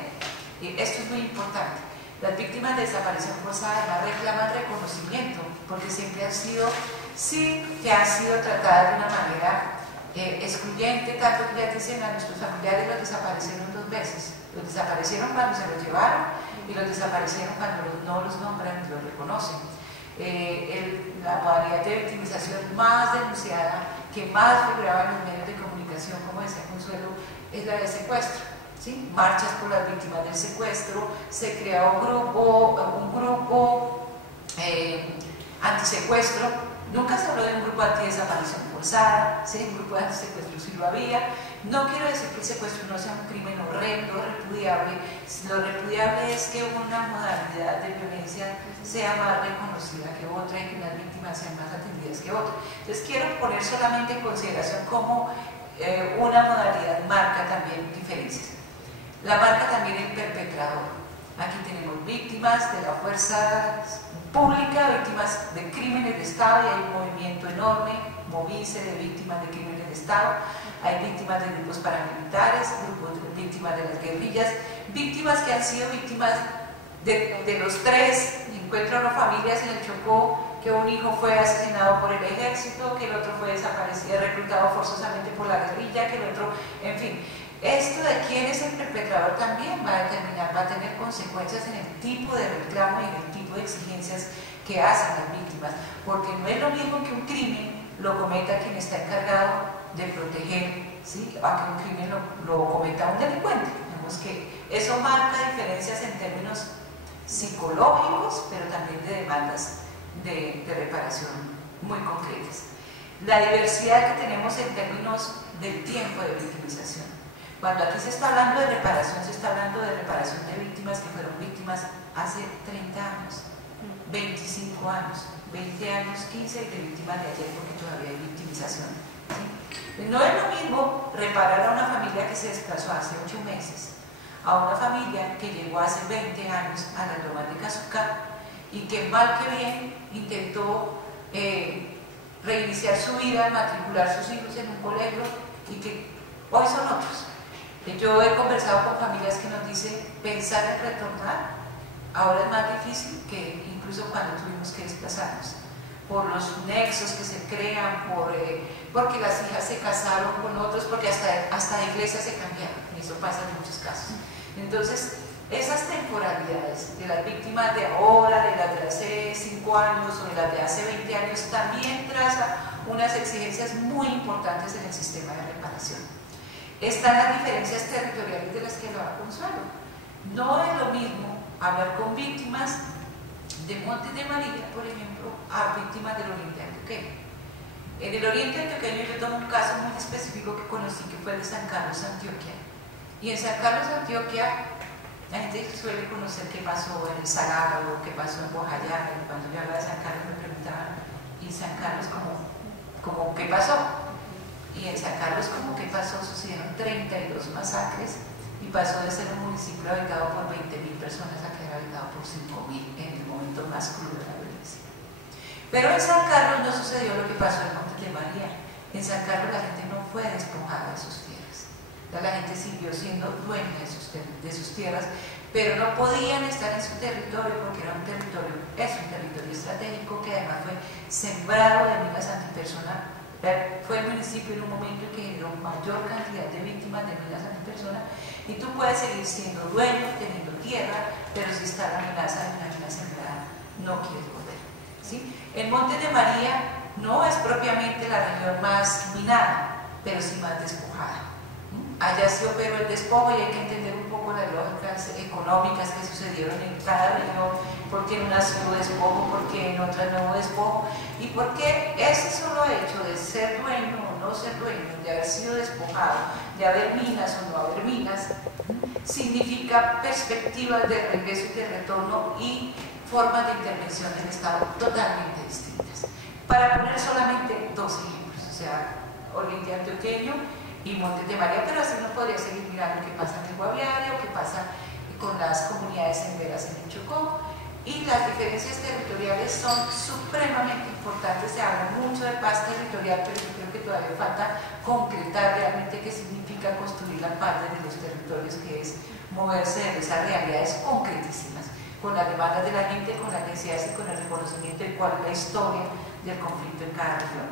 Y esto es muy importante. Las víctimas de desaparición forzada además reclaman reconocimiento, porque siempre han sido, que han sido tratadas de una manera excluyente, tanto que ya dicen a nuestros familiares los desaparecieron 2 veces. Los desaparecieron cuando se los llevaron y los desaparecieron cuando no los nombran y los reconocen. La modalidad de victimización más denunciada, que más figuraba en los medios de comunicación, como decía Consuelo, es la del secuestro. ¿Sí? Marchas por las víctimas del secuestro, se crea un grupo antisecuestro. Nunca se habló de un grupo antidesaparición forzada, ¿sí? Un grupo de antisecuestro sí lo había, No quiero decir que el secuestro no sea un crimen horrendo, repudiable. Lo repudiable es que una modalidad de violencia sea más reconocida que otra y que unas víctimas sean más atendidas que otras. Entonces quiero poner solamente en consideración cómo una modalidad marca también diferencias. La marca también el perpetrador. Aquí tenemos víctimas de la fuerza pública, víctimas de crímenes de Estado, y hay un movimiento enorme, Movice, de víctimas de crímenes de Estado. Hay víctimas de grupos paramilitares, víctimas de las guerrillas, víctimas que han sido víctimas de los tres. Encuentro a familias en el Chocó que un hijo fue asesinado por el ejército, que el otro fue desaparecido, reclutado forzosamente por la guerrilla, que el otro, en fin. Esto de quién es el perpetrador también va a determinar, va a tener consecuencias en el tipo de reclamo y en el tipo de exigencias que hacen las víctimas, porque no es lo mismo que un crimen lo cometa quien está encargado de proteger, ¿sí?, a que un crimen lo cometa un delincuente. Vemos que eso marca diferencias en términos psicológicos, pero también de demandas de reparación muy concretas. La diversidad que tenemos en términos del tiempo de victimización. Cuando aquí se está hablando de reparación, se está hablando de reparación de víctimas que fueron víctimas hace 30 años, 25 años, 20 años, 15, y de víctimas de ayer, porque todavía hay victimización, ¿sí? No es lo mismo reparar a una familia que se desplazó hace 8 meses, a una familia que llegó hace 20 años a las lomas de Casucá y que mal que bien intentó reiniciar su vida, matricular a sus hijos en un colegio, y que hoy son otros. Yo he conversado con familias que nos dicen pensar en retornar ahora es más difícil que incluso cuando tuvimos que desplazarnos, por los nexos que se crean, porque las hijas se casaron con otros, porque hasta de iglesia se cambiaron, y eso pasa en muchos casos. Entonces, esas temporalidades de las víctimas de ahora, de las de hace 5 años o de las de hace 20 años, también traza unas exigencias muy importantes en el sistema de reparación. Están las diferencias territoriales de las que hablaba Consuelo. No es lo mismo hablar con víctimas de Montes de María, por ejemplo, a víctimas del Oriente Antioqueño. En el Oriente Antioqueño yo tomo un caso muy específico que conocí, que fue el de San Carlos, Antioquia. Y en San Carlos, Antioquia, la gente suele conocer qué pasó en el Sagrado, qué pasó en Bojayá, y cuando yo hablaba de San Carlos me preguntaban, ¿y San Carlos cómo qué pasó? Y en San Carlos, ¿cómo qué pasó? Sucedieron 32 masacres y pasó de ser un municipio habitado por 20.000 personas a quedar habitado por 5.000 en el momento más crudo de la violencia. Pero en San Carlos no sucedió lo que pasó en Montes de María. En San Carlos la gente no fue despojada de sus tierras. La gente siguió siendo dueña de sus tierras, pero no podían estar en su territorio porque es un territorio estratégico, que además fue sembrado de minas antipersonal. Fue el municipio en un momento en que generó mayor cantidad de víctimas de minas antipersonal, y tú puedes seguir siendo dueño, teniendo tierra, pero si está la amenaza de una mina sembrada, no quieres volver, ¿sí? En Montes de María no es propiamente la región más minada, pero sí más despojada. Allá se operó el despojo, y hay que entender un poco las lógicas económicas que sucedieron en cada región, porque en unas hubo despojo, porque en otras no hubo despojo, y porque ese solo hecho de ser dueño o no ser dueño, de haber sido despojado, de haber minas o no haber minas, significa perspectivas de regreso y de retorno y formas de intervención del Estado totalmente distintas. Para poner solamente 2 ejemplos, o sea, Oriente Antioqueño y Montes de María, pero así uno podría seguir mirando qué pasa en el Guaviare o qué pasa con las comunidades senderas en el Chocó. Y las diferencias territoriales son supremamente importantes. Se habla mucho de paz territorial, pero yo creo que todavía falta concretar realmente qué significa construir la paz de los territorios, que es moverse de esas realidades concretísimas, con las demandas de la gente, con las necesidades y con el reconocimiento de cuál es la historia del conflicto en cada región.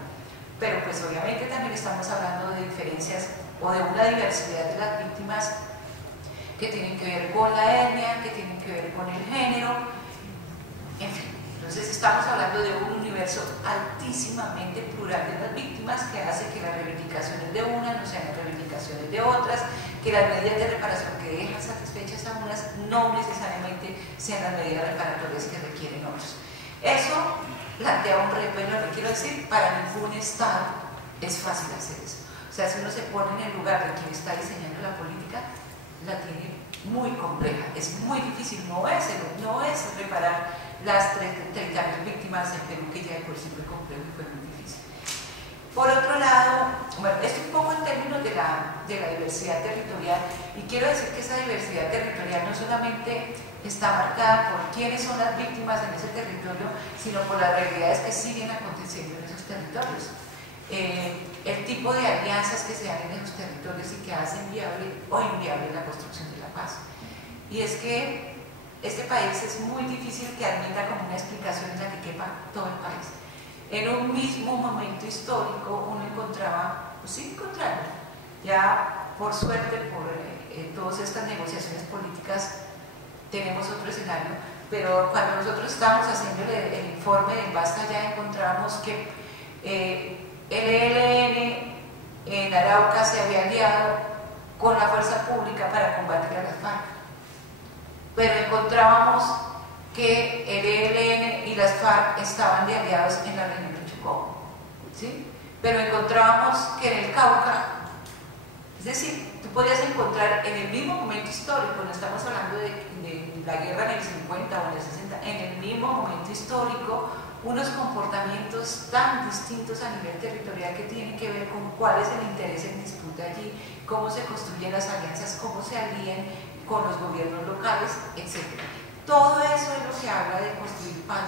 Pero pues obviamente también estamos hablando de diferencias o de una diversidad de las víctimas que tienen que ver con la etnia, que tienen que ver con el género, en fin. Entonces estamos hablando de un universo altísimamente plural de las víctimas, que hace que las reivindicaciones de unas no sean las reivindicaciones de otras, que las medidas de reparación que dejan satisfechas a unas no necesariamente sean las medidas reparatorias que requieren otros. Eso plantea un reto, y lo que quiero decir, para ningún Estado es fácil hacer eso. O sea, si uno se pone en el lugar de quien está diseñando la política, la tiene muy compleja, es muy difícil, no es reparar las 30.000 víctimas en Perú, que ya de por sí fue complejo y fue muy difícil. Por otro lado, bueno, esto un poco en términos de la diversidad territorial, y quiero decir que esa diversidad territorial no solamente está marcada por quiénes son las víctimas en ese territorio, sino por las realidades que siguen aconteciendo en esos territorios. El tipo de alianzas que se dan en esos territorios y que hacen viable o inviable la construcción de la paz. Y es que este país es muy difícil que admita como una explicación en la que quepa todo el país. En un mismo momento histórico uno encontraba, pues sí encontraba, ya por suerte, por todas estas negociaciones políticas, tenemos otro escenario, pero cuando nosotros estábamos haciendo el informe del Basta ya encontramos que el ELN en Arauca se había aliado con la fuerza pública para combatir a las FARC, pero encontrábamos que el ELN y las FARC estaban de aliados en la región de Chocó, ¿sí? Pero encontrábamos que en el Cauca, es decir, tú podías encontrar en el mismo momento histórico, no estamos hablando de la guerra en el 50 o en el 60, en el mismo momento histórico, unos comportamientos tan distintos a nivel territorial que tienen que ver con cuál es el interés en disputa allí, cómo se construyen las alianzas, cómo se alían con los gobiernos locales, etc. Todo eso es lo que habla de construir paz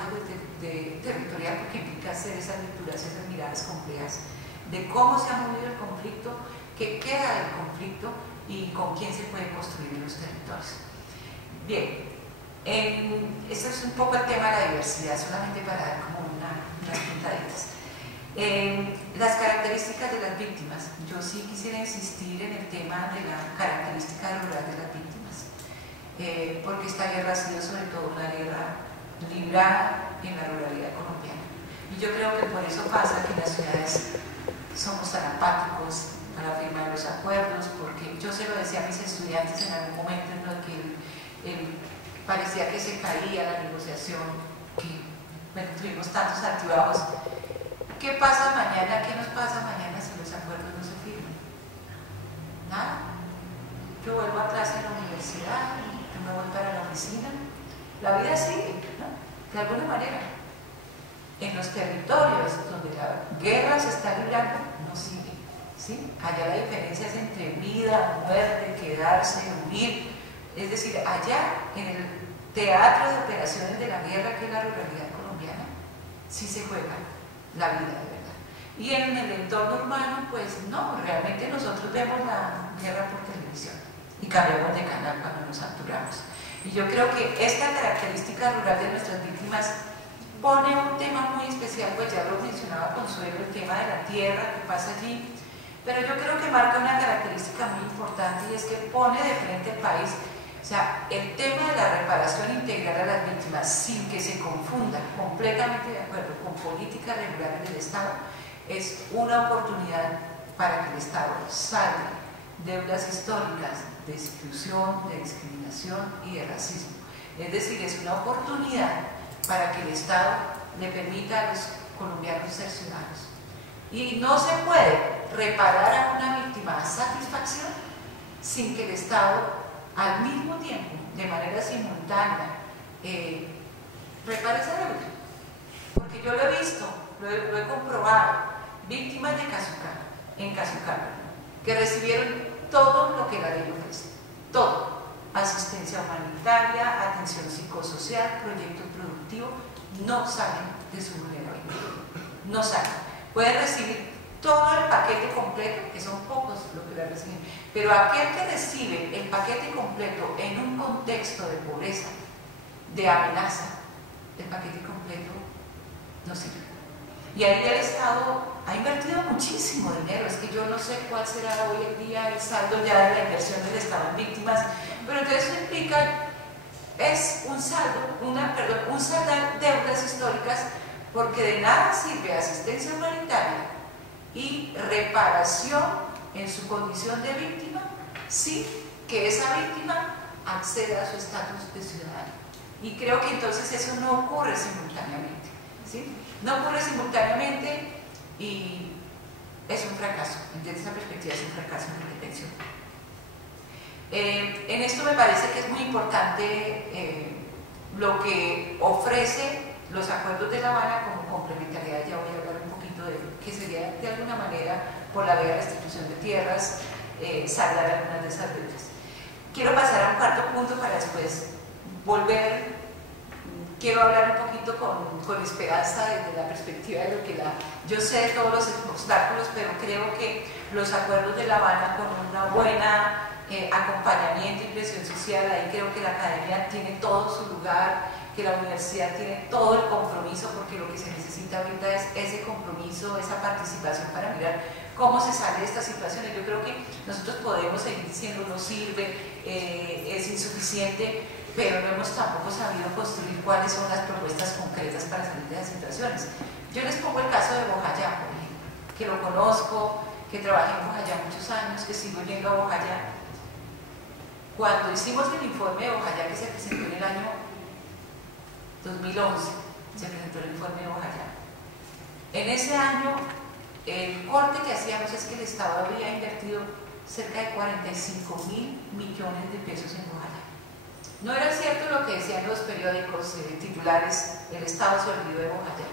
territorial, porque implica hacer esas lecturas, esas miradas complejas de cómo se ha movido el conflicto, qué queda del conflicto y con quién se puede construir en los territorios. Bien. Esto es un poco el tema de la diversidad, solamente para dar como unas puntaditas. Las características de las víctimas. Yo sí quisiera insistir en el tema de la característica rural de las víctimas, porque esta guerra ha sido sobre todo una guerra librada en la ruralidad colombiana. Y yo creo que por eso pasa que en las ciudades somos tan apáticos a la firma de los acuerdos, porque yo se lo decía a mis estudiantes en algún momento en el que parecía que se caía la negociación, que bueno, tuvimos tantos altibajos. ¿Qué pasa mañana? ¿Qué nos pasa mañana si los acuerdos no se firman? Nada. Yo vuelvo a clase en la universidad, yo me voy para la oficina. La vida sigue, ¿no? De alguna manera. En los territorios donde la guerra se está librando, no sigue, ¿sí? Allá la diferencia es entre vida, muerte, quedarse, huir. Es decir, allá en el teatro de operaciones de la guerra, que es la ruralidad colombiana, sí se juega la vida de verdad. Y en el entorno urbano, pues no, realmente nosotros vemos la guerra por televisión y cambiamos de canal cuando nos saturamos. Y yo creo que esta característica rural de nuestras víctimas pone un tema muy especial, pues ya lo mencionaba Consuelo, el tema de la tierra que pasa allí, pero yo creo que marca una característica muy importante y es que pone de frente al país. O sea, el tema de la reparación integral a las víctimas, sin que se confunda, completamente de acuerdo con políticas regulares del Estado, es una oportunidad para que el Estado salve deudas históricas de exclusión, de discriminación y de racismo. Es decir, es una oportunidad para que el Estado le permita a los colombianos ser ciudadanos. Y no se puede reparar a una víctima a satisfacción sin que el Estado al mismo tiempo, de manera simultánea, repara esa deuda. Porque yo lo he visto, lo he comprobado, víctimas de Casucar, que recibieron todo lo que la ley ofrece, todo, asistencia humanitaria, atención psicosocial, proyecto productivo, no salen de su vulnerabilidad, no salen. Pueden recibir todo el paquete completo, que son pocos los que la reciben, pero aquel que recibe el paquete completo en un contexto de pobreza, de amenaza, el paquete completo no sirve. Y ahí el Estado ha invertido muchísimo dinero, es que yo no sé cuál será hoy en día el saldo ya de la inversión del Estado en víctimas, pero entonces eso implica, es un saldar deudas históricas, porque de nada sirve asistencia humanitaria y reparación en su condición de víctima sin que esa víctima acceda a su estatus de ciudadano. Y creo que entonces eso no ocurre simultáneamente, ¿sí? No ocurre simultáneamente y es un fracaso. Desde esa perspectiva es un fracaso en la intervención. En esto me parece que es muy importante lo que ofrece los acuerdos de La Habana como complementariedad. Ya voy a hablar un poquito de que sería de alguna manera por la vía de restitución de tierras, saldar algunas de esas deudas. Quiero pasar a un cuarto punto para después volver. Quiero hablar un poquito con esperanza desde la perspectiva de lo que yo sé de todos los obstáculos, pero creo que los acuerdos de La Habana con una buena acompañamiento y presión social, ahí creo que la academia tiene todo su lugar, que la universidad tiene todo el compromiso, porque lo que se necesita ahorita es ese compromiso, esa participación para mirar cómo se sale de estas situaciones. Yo creo que nosotros podemos seguir diciendo no sirve, es insuficiente, pero no hemos tampoco sabido construir cuáles son las propuestas concretas para salir de las situaciones. Yo les pongo el caso de Bojayá, por ejemplo, que lo conozco, que trabajé en Bojayá muchos años, que sigo yendo a Bojayá. Cuando hicimos el informe de Bojayá, que se presentó en el año 2011, se presentó el informe de Bojayá. En ese año, el corte que hacíamos es que el Estado había invertido cerca de 45.000 millones de pesos en Bojayá. No era cierto lo que decían los periódicos titulares, el Estado se olvidó de Bojayá.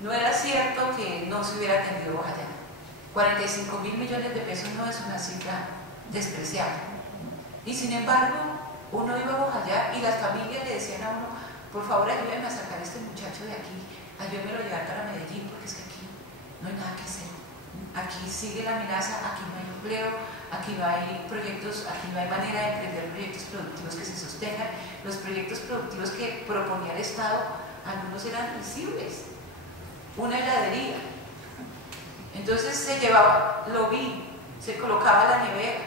No era cierto que no se hubiera atendido Bojayá. 45.000 millones de pesos no es una cifra despreciable. Y sin embargo, uno iba a Bojayá y las familias le decían a uno, por favor ayúdenme a sacar a este muchacho de aquí, ayúdenme a llevar para Medellín, porque es que aquí no hay nada que hacer. Aquí sigue la amenaza, aquí no hay empleo, aquí no hay proyectos, aquí no hay manera de emprender proyectos productivos que se sostengan. Los proyectos productivos que proponía el Estado, algunos eran visibles. Una heladería. Entonces se llevaba, lo vi, se colocaba la nevera,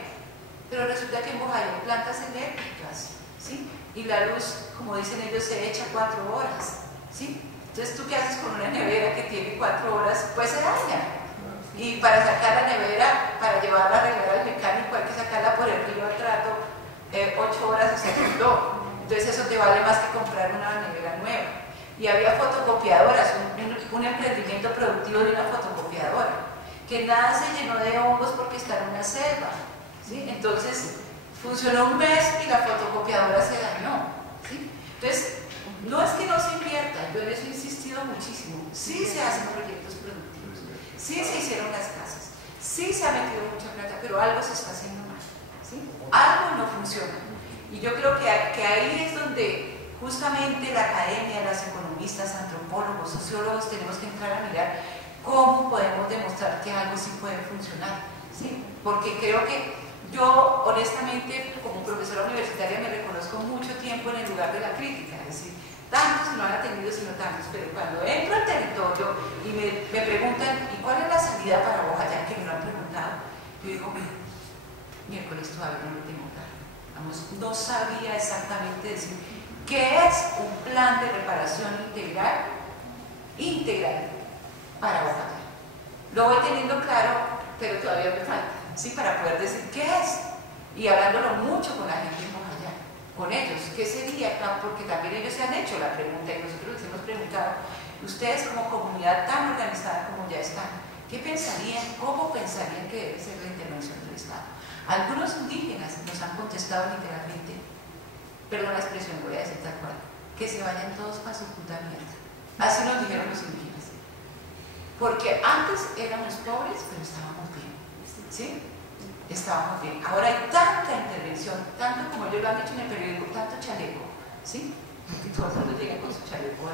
pero resulta que en Bojayá hay plantas eléctricas, ¿sí? Y la luz, como dicen ellos, se echa 4 horas, ¿sí? Entonces, ¿tú qué haces con una nevera que tiene 4 horas? Pues se daña. Y para sacar la nevera, para llevarla a arreglar al mecánico, hay que sacarla por el río al trato 8 horas hasta que no. Entonces, eso te vale más que comprar una nevera nueva. Y había fotocopiadoras, un emprendimiento productivo de una fotocopiadora, que nada se llenó de hongos porque está en una selva, ¿sí? Entonces, funcionó un mes y la fotocopiadora se dañó, ¿sí? Entonces, no es que no se invierta, yo en eso he insistido muchísimo. Sí se hacen proyectos productivos, sí se hicieron las casas, sí se ha metido mucha plata, pero algo se está haciendo mal, ¿sí? Algo no funciona. Y yo creo que ahí es donde justamente la academia, las economistas, antropólogos, sociólogos, tenemos que entrar a mirar cómo podemos demostrar que algo sí puede funcionar, ¿sí? Porque creo que yo, honestamente, como profesora universitaria, me reconozco mucho tiempo en el lugar de la crítica, es decir, tantos no han atendido sino tantos, pero cuando entro al territorio y me preguntan, ¿y cuál es la salida para Bojayá? Que me lo han preguntado, yo digo, miércoles todavía no lo tengo claro. Vamos, no sabía exactamente decir qué es un plan de reparación integral para Bojayá. Lo voy teniendo claro, pero todavía me falta, ¿sí? Para poder decir qué es. Y hablándolo mucho con la gente en Bojayá, con ellos, ¿qué sería? Porque también ellos se han hecho la pregunta y nosotros les hemos preguntado, ustedes como comunidad tan organizada como ya están, ¿qué pensarían, cómo pensarían que debe ser la intervención del Estado? Algunos indígenas nos han contestado literalmente, perdón la expresión, voy a decir tal cual, que se vayan todos para su puta mierda. Así nos dijeron los indígenas. Porque antes éramos pobres, pero estábamos bien, ¿sí? Estábamos bien. Ahora hay tanta intervención, tanto como ellos lo han dicho en el periódico, tanto chaleco, ¿sí? Que todo el mundo llega con su chaleco,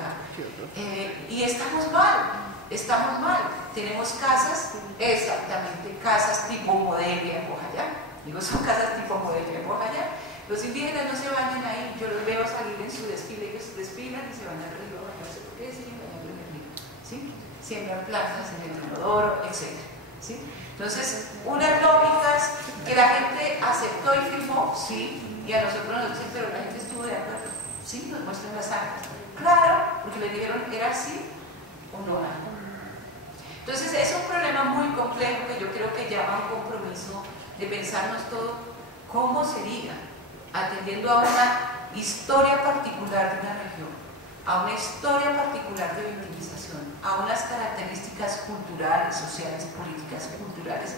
y estamos mal. Tenemos casas, exactamente, casas tipo Modelia en Bojayá. Digo, son casas tipo Modelia en Bojayá. Los indígenas no se bañan ahí, yo los veo salir en su desfile, ellos desfilan y se bañan al río, no sé por qué siguen bañando en el río, ¿sí? Siembran plantas en el inodoro, etc. ¿Sí? Entonces, unas lógicas que la gente aceptó y firmó, sí, y a nosotros nos dicen, pero la gente estuvo de acuerdo, sí, nos muestran las actas. Claro, porque les dijeron, ¿era así o no hay? Entonces, es un problema muy complejo que yo creo que llama a un compromiso de pensarnos todo cómo sería, atendiendo a una historia particular de una región, a una historia particular de victimización, a unas características culturales, sociales, políticas, culturales.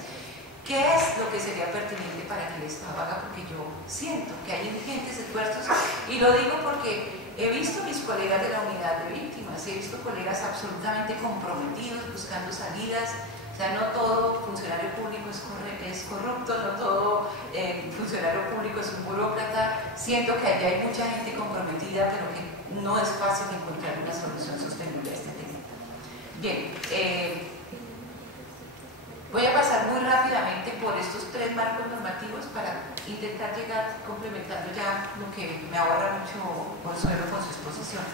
¿Qué es lo que sería pertinente para que el Estado haga? Porque yo siento que hay ingentes esfuerzos, y lo digo porque he visto mis colegas de la unidad de víctimas, he visto colegas absolutamente comprometidos, buscando salidas. O sea, no todo funcionario público es corrupto, no todo funcionario público es un burócrata. Siento que allá hay mucha gente comprometida, pero que no es fácil encontrar una solución sostenible a este tema. Bien, voy a pasar muy rápidamente por estos tres marcos normativos para intentar llegar complementando ya lo que me ahorra mucho Consuelo con su exposición.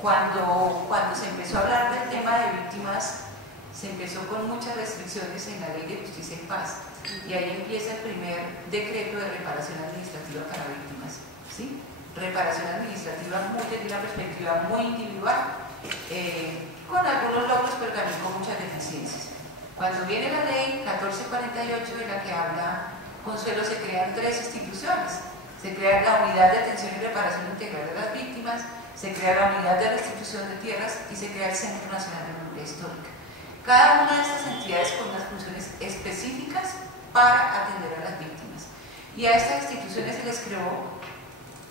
Cuando se empezó a hablar del tema de víctimas, se empezó con muchas restricciones en la Ley de Justicia y Paz, y ahí empieza el primer decreto de reparación administrativa para víctimas, ¿sí? Reparación administrativa muy desde una perspectiva muy individual, con algunos logros, pero también con muchas deficiencias. Cuando viene la ley 1448, de la que habla Consuelo, se crean tres instituciones. Se crea la Unidad de Atención y Reparación Integral de las Víctimas, se crea la Unidad de Restitución de Tierras y se crea el Centro Nacional de Memoria Histórica. Cada una de estas entidades con unas funciones específicas para atender a las víctimas. Y a estas instituciones se les creó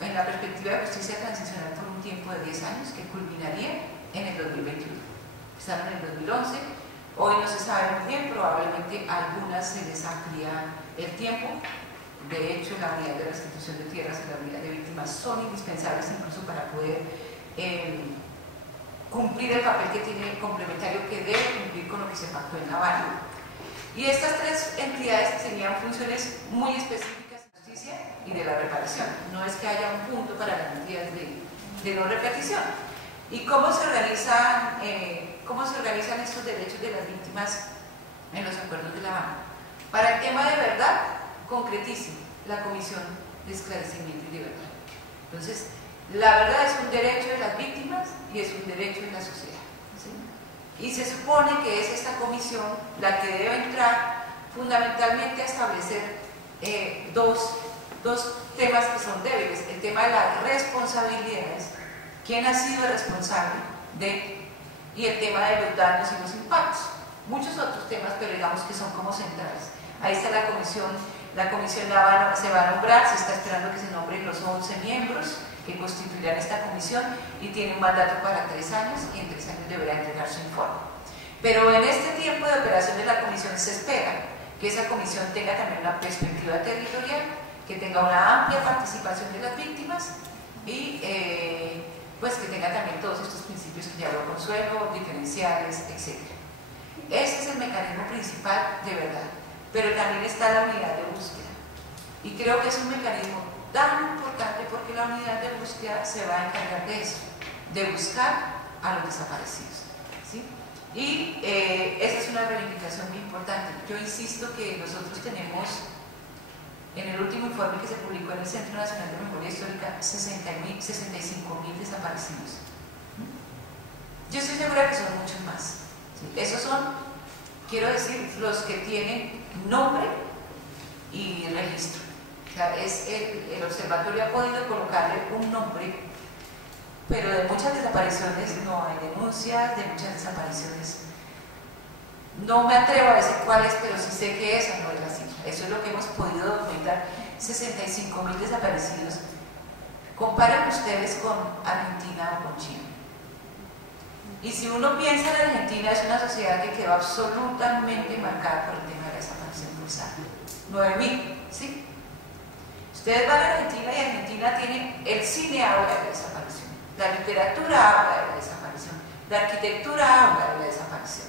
en la perspectiva de justicia transicional por un tiempo de 10 años que culminaría en el 2021. Empezaron en el 2011, hoy no se sabe muy bien, probablemente a algunas se les amplía el tiempo. De hecho, la unidad de restitución de tierras y la unidad de víctimas son indispensables incluso para poder cumplir el papel que tiene complementario que debe cumplir con lo que se pactó en La Habana. Y estas tres entidades tenían funciones muy específicas de justicia y de la reparación. No es que haya un punto para garantías de no repetición. ¿Y cómo se organizan estos derechos de las víctimas en los acuerdos de La Habana? Para el tema de verdad, concretísimo, la Comisión de Esclarecimiento y de Verdad. Entonces, la verdad es un derecho de las víctimas y es un derecho de la sociedad, ¿sí? Y se supone que es esta comisión la que debe entrar fundamentalmente a establecer dos temas que son débiles: el tema de las responsabilidades, quién ha sido responsable de, y el tema de los daños y los impactos. Muchos otros temas, pero digamos que son como centrales. Ahí está la comisión se va a nombrar, se está esperando que se nombren los 11 miembros que constituirán esta comisión, y tiene un mandato para 3 años, y en 3 años deberá entregar su informe. Pero en este tiempo de operación de la comisión se espera que esa comisión tenga también una perspectiva territorial, que tenga una amplia participación de las víctimas y pues que tenga también todos estos principios que ya habló Consuelo, diferenciales, etc. Ese es el mecanismo principal de verdad, pero también está la unidad de búsqueda, y creo que es un mecanismo tan importante porque la unidad de búsqueda se va a encargar de eso, de buscar a los desaparecidos, ¿sí? Y esa es una reivindicación muy importante. Yo insisto que nosotros tenemos, en el último informe que se publicó en el Centro Nacional de Memoria Histórica, 65.000 desaparecidos. Yo estoy segura que son muchos más, ¿sí? Esos son, quiero decir, los que tienen nombre y registro. O sea, el observatorio ha podido colocarle un nombre, pero de muchas desapariciones no hay denuncias, de muchas desapariciones no me atrevo a decir cuáles, pero sí sé que esa no es la cifra. Eso es lo que hemos podido documentar: 65.000 desaparecidos. Comparen ustedes con Argentina o con Chile. Y si uno piensa en Argentina, es una sociedad que quedó absolutamente marcada por el tema de la desaparición forzada. 9.000, ¿sí? Ustedes van a Argentina y Argentina tiene, el cine habla de la desaparición, la literatura habla de la desaparición, la arquitectura habla de la desaparición.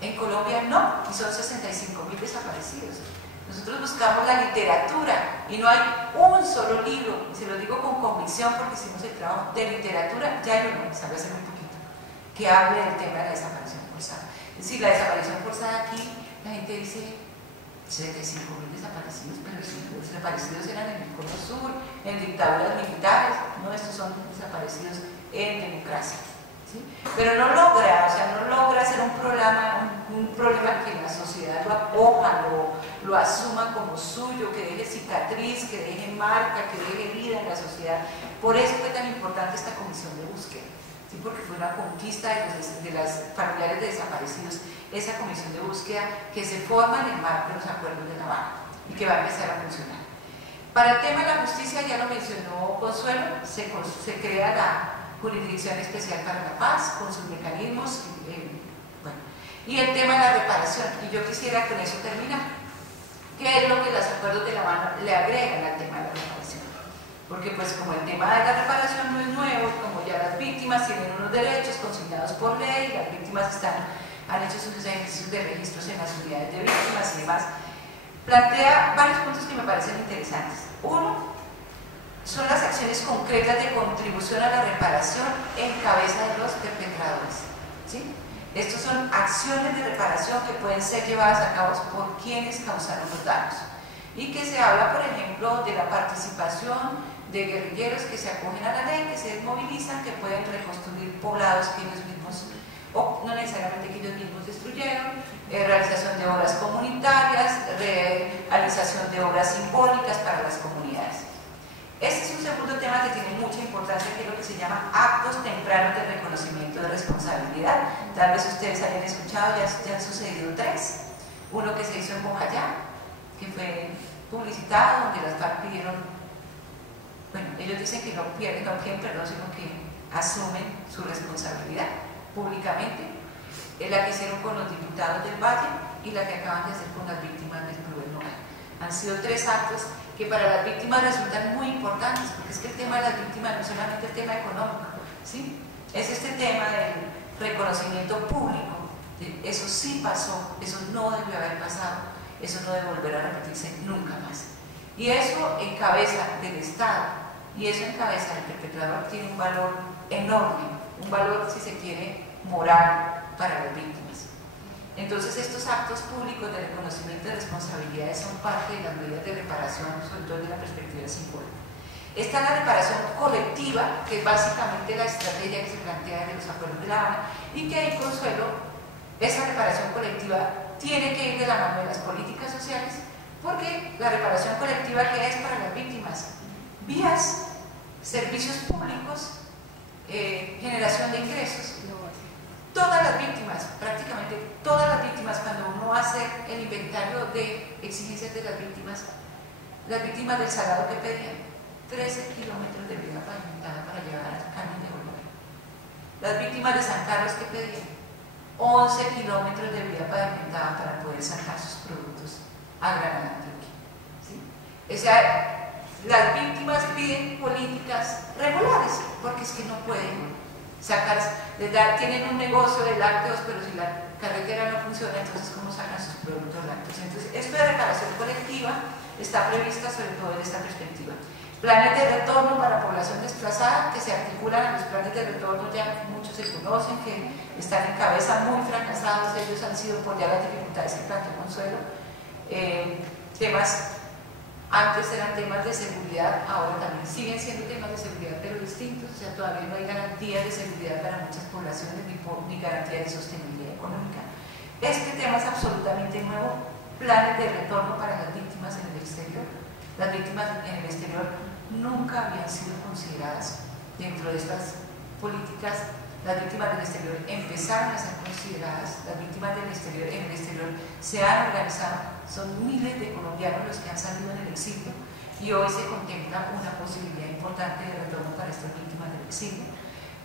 En Colombia no, y son 65.000 desaparecidos. Nosotros buscamos la literatura y no hay un solo libro, y se lo digo con convicción porque hicimos el trabajo de literatura, ya hay uno, sabe hace muy poquito, que hable del tema de la desaparición forzada. Es decir, la desaparición forzada aquí, la gente dice 75.000 desaparecidos, pero sí, los desaparecidos eran en el Cono Sur, en dictaduras militares, no, estos son desaparecidos en democracia, ¿sí? Pero no logra, o sea, no logra hacer un programa un problema que la sociedad lo acoja, lo asuma como suyo, que deje cicatriz, que deje marca, que deje herida en la sociedad. Por eso fue tan importante esta comisión de búsqueda, ¿sí? Porque fue una conquista de las familiares de desaparecidos, esa comisión de búsqueda que se forma en el marco de los acuerdos de La Habana y que va a empezar a funcionar. Para el tema de la justicia, ya lo mencionó Consuelo, se crea la Jurisdicción Especial para la Paz con sus mecanismos, y el tema de la reparación, y yo quisiera con eso terminar. ¿Qué es lo que los acuerdos de La Habana le agregan al tema de la reparación? Porque pues como el tema de la reparación no es nuevo, como ya las víctimas tienen unos derechos consignados por ley, las víctimas han hecho sus ejercicios de registros en las unidades de víctimas y demás, plantea varios puntos que me parecen interesantes. Uno, son las acciones concretas de contribución a la reparación en cabeza de los perpetradores, ¿sí? Estos son acciones de reparación que pueden ser llevadas a cabo por quienes causaron los daños y que se habla, por ejemplo, de la participación de guerrilleros que se acogen a la ley, que se desmovilizan, que pueden reconstruir poblados que ellos mismos, o no necesariamente que ellos mismos destruyeron, realización de obras comunitarias, realización de obras simbólicas para las comunidades. Este es un segundo tema que tiene mucha importancia, que es lo que se llama actos tempranos de reconocimiento de responsabilidad. Tal vez ustedes hayan escuchado, ya han sucedido 3. Uno que se hizo en Bojayá, que fue publicitado, donde las FARC pidieron, bueno, ellos dicen que no piden, perdón, sino que asumen su responsabilidad públicamente. La que hicieron con los diputados del Valle y la que acaban de hacer con las víctimas del Club del Nogal. Han sido 3 actos que para las víctimas resultan muy importantes, porque es que el tema de las víctimas no es solamente el tema económico, ¿sí? Es este tema del reconocimiento público. Eso sí pasó, eso no debió haber pasado, eso no debe volver a repetirse nunca más. Y eso en cabeza del Estado, y eso en cabeza del perpetrador tiene un valor enorme, un valor, si se quiere, moral para las víctimas. Entonces estos actos públicos de reconocimiento de responsabilidades son parte de las medidas de reparación, sobre todo desde la perspectiva simbólica. Está la reparación colectiva, que es básicamente la estrategia que se plantea de los acuerdos de La Habana, y que ahí, Consuelo, esa reparación colectiva tiene que ir de la mano de las políticas sociales, porque la reparación colectiva, ¿qué es para las víctimas? Vías, servicios públicos, generación de ingresos. Todas las víctimas, prácticamente todas las víctimas, cuando uno hace el inventario de exigencias de las víctimas del Salado que pedían 13 kilómetros de vía pavimentada para llegar al cañón de Bolívar. Las víctimas de San Carlos que pedían 11 kilómetros de vía pavimentada para poder sacar sus productos a Granada, Antioquia, ¿sí? O sea, las víctimas piden políticas regulares, porque es que no pueden sacar, tienen un negocio de lácteos, pero si la carretera no funciona, entonces ¿cómo sacan sus productos lácteos? Entonces, esto de reparación colectiva está prevista sobre todo en esta perspectiva. Planes de retorno para población desplazada, que se articulan a los planes de retorno, ya muchos se conocen, que están en cabeza muy fracasados, ellos han sido por ya las dificultades que planteó Consuelo. Temas, antes eran temas de seguridad, ahora también siguen siendo temas de seguridad, pero distintos, o sea, todavía no hay garantías de seguridad para muchas poblaciones, ni garantías de sostenibilidad económica. Este tema es absolutamente nuevo, planes de retorno para las víctimas en el exterior. Las víctimas en el exterior nunca habían sido consideradas dentro de estas políticas. Las víctimas del exterior empezaron a ser consideradas, las víctimas del exterior en el exterior se han organizado, son miles de colombianos los que han salido en el exilio y hoy se contempla una posibilidad importante de retorno para estas víctimas del exilio.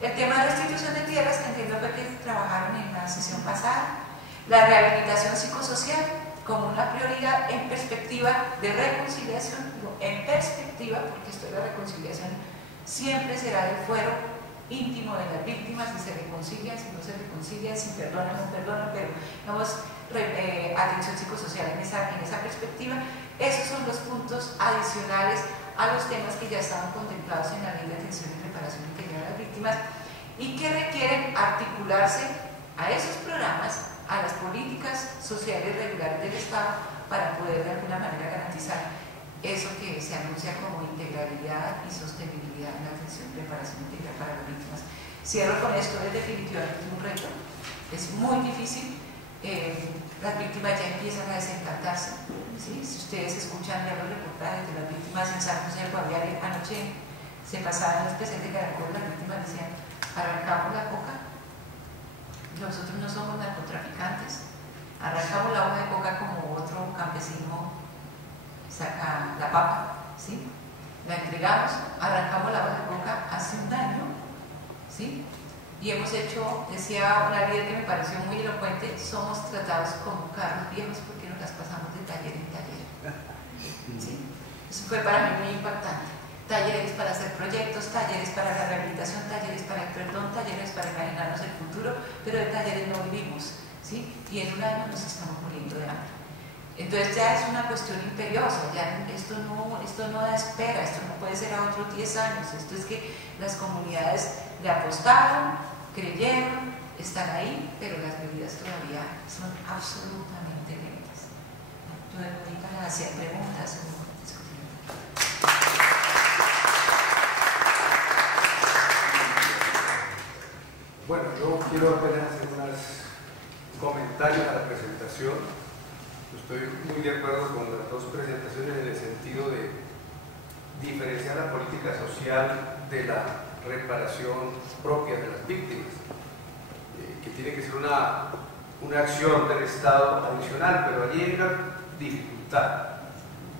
El tema de restitución de tierras, que entiendo que trabajaron en la sesión pasada, la rehabilitación psicosocial como una prioridad en perspectiva de reconciliación, en perspectiva, porque esto de la reconciliación siempre será el fuero íntimo de las víctimas, si se reconcilian, si no se reconcilian, si perdonan o no perdonan, pero digamos, atención psicosocial en esa perspectiva. Esos son los puntos adicionales a los temas que ya estaban contemplados en la Ley de Atención y Reparación Integral a las Víctimas y que requieren articularse a esos programas, a las políticas sociales regulares del Estado para poder de alguna manera garantizar eso que se anuncia como integralidad y sostenibilidad en la atención y reparación integral para las víctimas. Cierro con esto, es definitivamente un reto, es muy difícil, las víctimas ya empiezan a desencantarse. ¿Sí? Si ustedes escuchan los reportajes de las víctimas en San José del Guaviare, anoche se pasaba en el especial de Caracol, las víctimas decían: arrancamos la coca, nosotros no somos narcotraficantes, arrancamos la hoja de coca como otro campesino saca la papa, ¿sí? La entregamos, arrancamos la hoja de coca hace un año, ¿sí? Y hemos hecho, decía una líder que me pareció muy elocuente, somos tratados como carros viejos porque nos las pasamos de taller en taller, ¿sí? Eso fue para mí muy impactante. Talleres para hacer proyectos, talleres para la rehabilitación, talleres para el perdón, talleres para imaginarnos el futuro, pero de talleres no vivimos, ¿sí? Y en un año nos estamos muriendo de hambre. Entonces ya es una cuestión imperiosa, ya esto no da espera, esto no puede ser a otros 10 años, esto es que las comunidades le apostaron, creyeron, están ahí, pero las medidas todavía son absolutamente lentas. Entonces, para hacer preguntas o discutir. Bueno, yo quiero apenas hacer unos comentarios a la presentación. Estoy muy de acuerdo con las dos presentaciones en el sentido de diferenciar la política social de la reparación propia de las víctimas, que tiene que ser una acción del Estado adicional, pero allí hay una dificultad.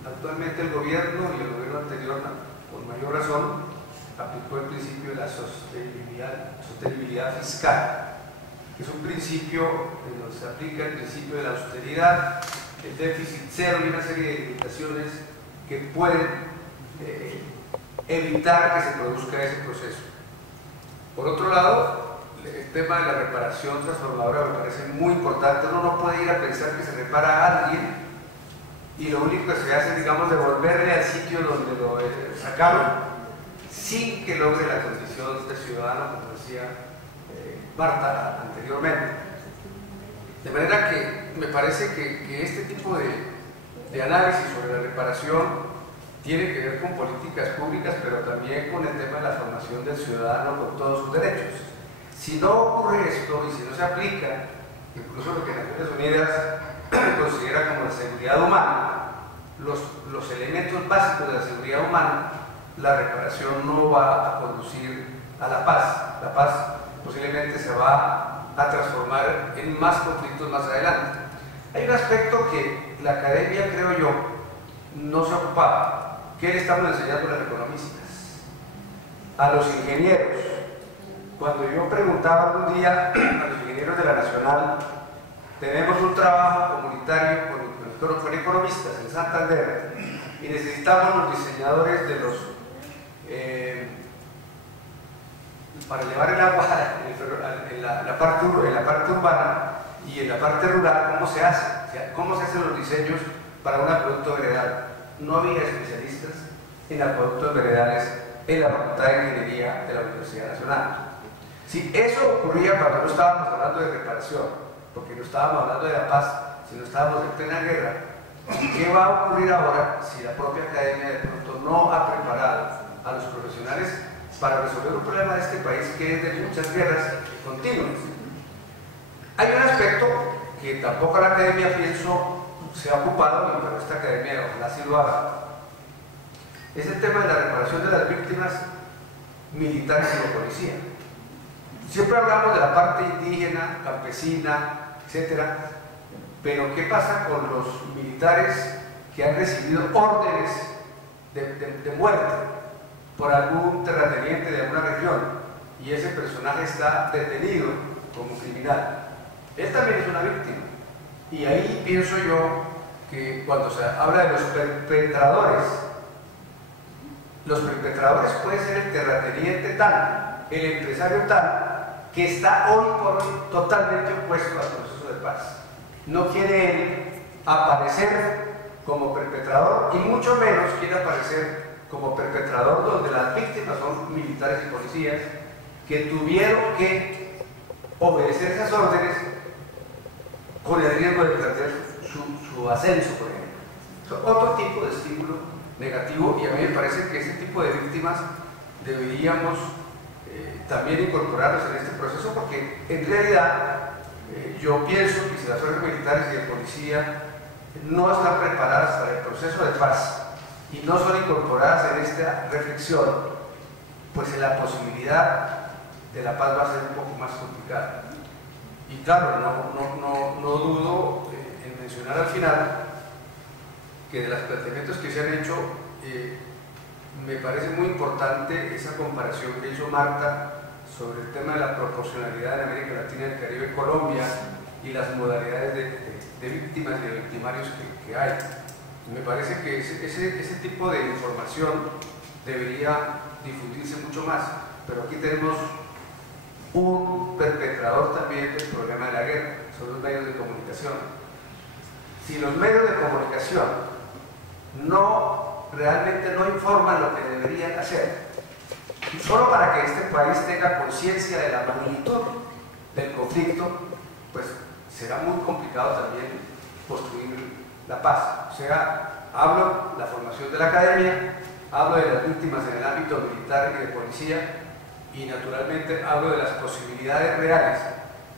Actualmente el gobierno y el gobierno anterior, con mayor razón, aplicó el principio de la sostenibilidad fiscal, que es un principio en donde se aplica el principio de la austeridad, el déficit cero y una serie de limitaciones que pueden evitar que se produzca ese proceso. Por otro lado, el tema de la reparación transformadora me parece muy importante. Uno no puede ir a pensar que se repara a alguien y lo único que se hace es, digamos, devolverle al sitio donde lo sacaron sin que logre la condición de ciudadano, como decía Marta anteriormente. De manera que me parece que este tipo de análisis sobre la reparación tiene que ver con políticas públicas, pero también con el tema de la formación del ciudadano con todos sus derechos. Si no ocurre esto y si no se aplica, incluso lo que Naciones Unidas considera como la seguridad humana, los elementos básicos de la seguridad humana, la reparación no va a conducir a la paz. La paz posiblemente se va a transformar en más conflictos más adelante. Hay un aspecto que la academia, creo yo, no se ocupaba. ¿Qué le estamos enseñando a los economistas? A los ingenieros. Cuando yo preguntaba algún día a los ingenieros de la Nacional, tenemos un trabajo comunitario con economistas en Santander y necesitamos los diseñadores de los para llevar el agua en la parte urbana y en la parte rural. ¿Cómo se hace? O sea, ¿cómo se hacen los diseños para un acueducto veredal? No había especialistas en acueductos veredales en la Facultad de Ingeniería de la Universidad Nacional. Si eso ocurría cuando no estábamos hablando de reparación, porque no estábamos hablando de la paz, sino estábamos en plena guerra, ¿qué va a ocurrir ahora si la propia academia de pronto no ha preparado a los profesionales para resolver un problema de este país que es de muchas guerras continuas? Hay un aspecto que tampoco la academia, pienso, se ha ocupado, pero esta academia ojalá sí lo haga. Es el tema de la reparación de las víctimas militares y de policía. Siempre hablamos de la parte indígena, campesina, etcétera, pero ¿qué pasa con los militares que han recibido órdenes de muerte por algún terrateniente de alguna región y ese personaje está detenido como criminal? Él también es una víctima. Y ahí pienso yo que cuando se habla de los perpetradores puede ser el terrateniente tal, el empresario tal, que está hoy por hoy totalmente opuesto al proceso de paz. No quiere él aparecer como perpetrador y mucho menos quiere aparecer como perpetrador donde las víctimas son militares y policías que tuvieron que obedecer esas órdenes con el riesgo de perder su ascenso, por ejemplo. Otro tipo de estímulo negativo, y a mí me parece que ese tipo de víctimas deberíamos también incorporarlos en este proceso, porque en realidad Yo pienso que si las fuerzas militares y de policía no están preparadas para el proceso de paz y no son incorporadas en esta reflexión, pues la posibilidad de la paz va a ser un poco más complicada. Y claro, no dudo en mencionar al final que de los planteamientos que se han hecho, me parece muy importante esa comparación que hizo Marta sobre el tema de la proporcionalidad en América Latina, el Caribe y Colombia y las modalidades de víctimas y de victimarios que hay. Me parece que ese tipo de información debería difundirse mucho más, pero aquí tenemos un perpetrador también del problema de la guerra, son los medios de comunicación. Si los medios de comunicación realmente no informan lo que deberían hacer, solo para que este país tenga conciencia de la magnitud del conflicto, pues será muy complicado también construir la paz. O sea, hablo de la formación de la academia, hablo de las víctimas en el ámbito militar y de policía, y naturalmente hablo de las posibilidades reales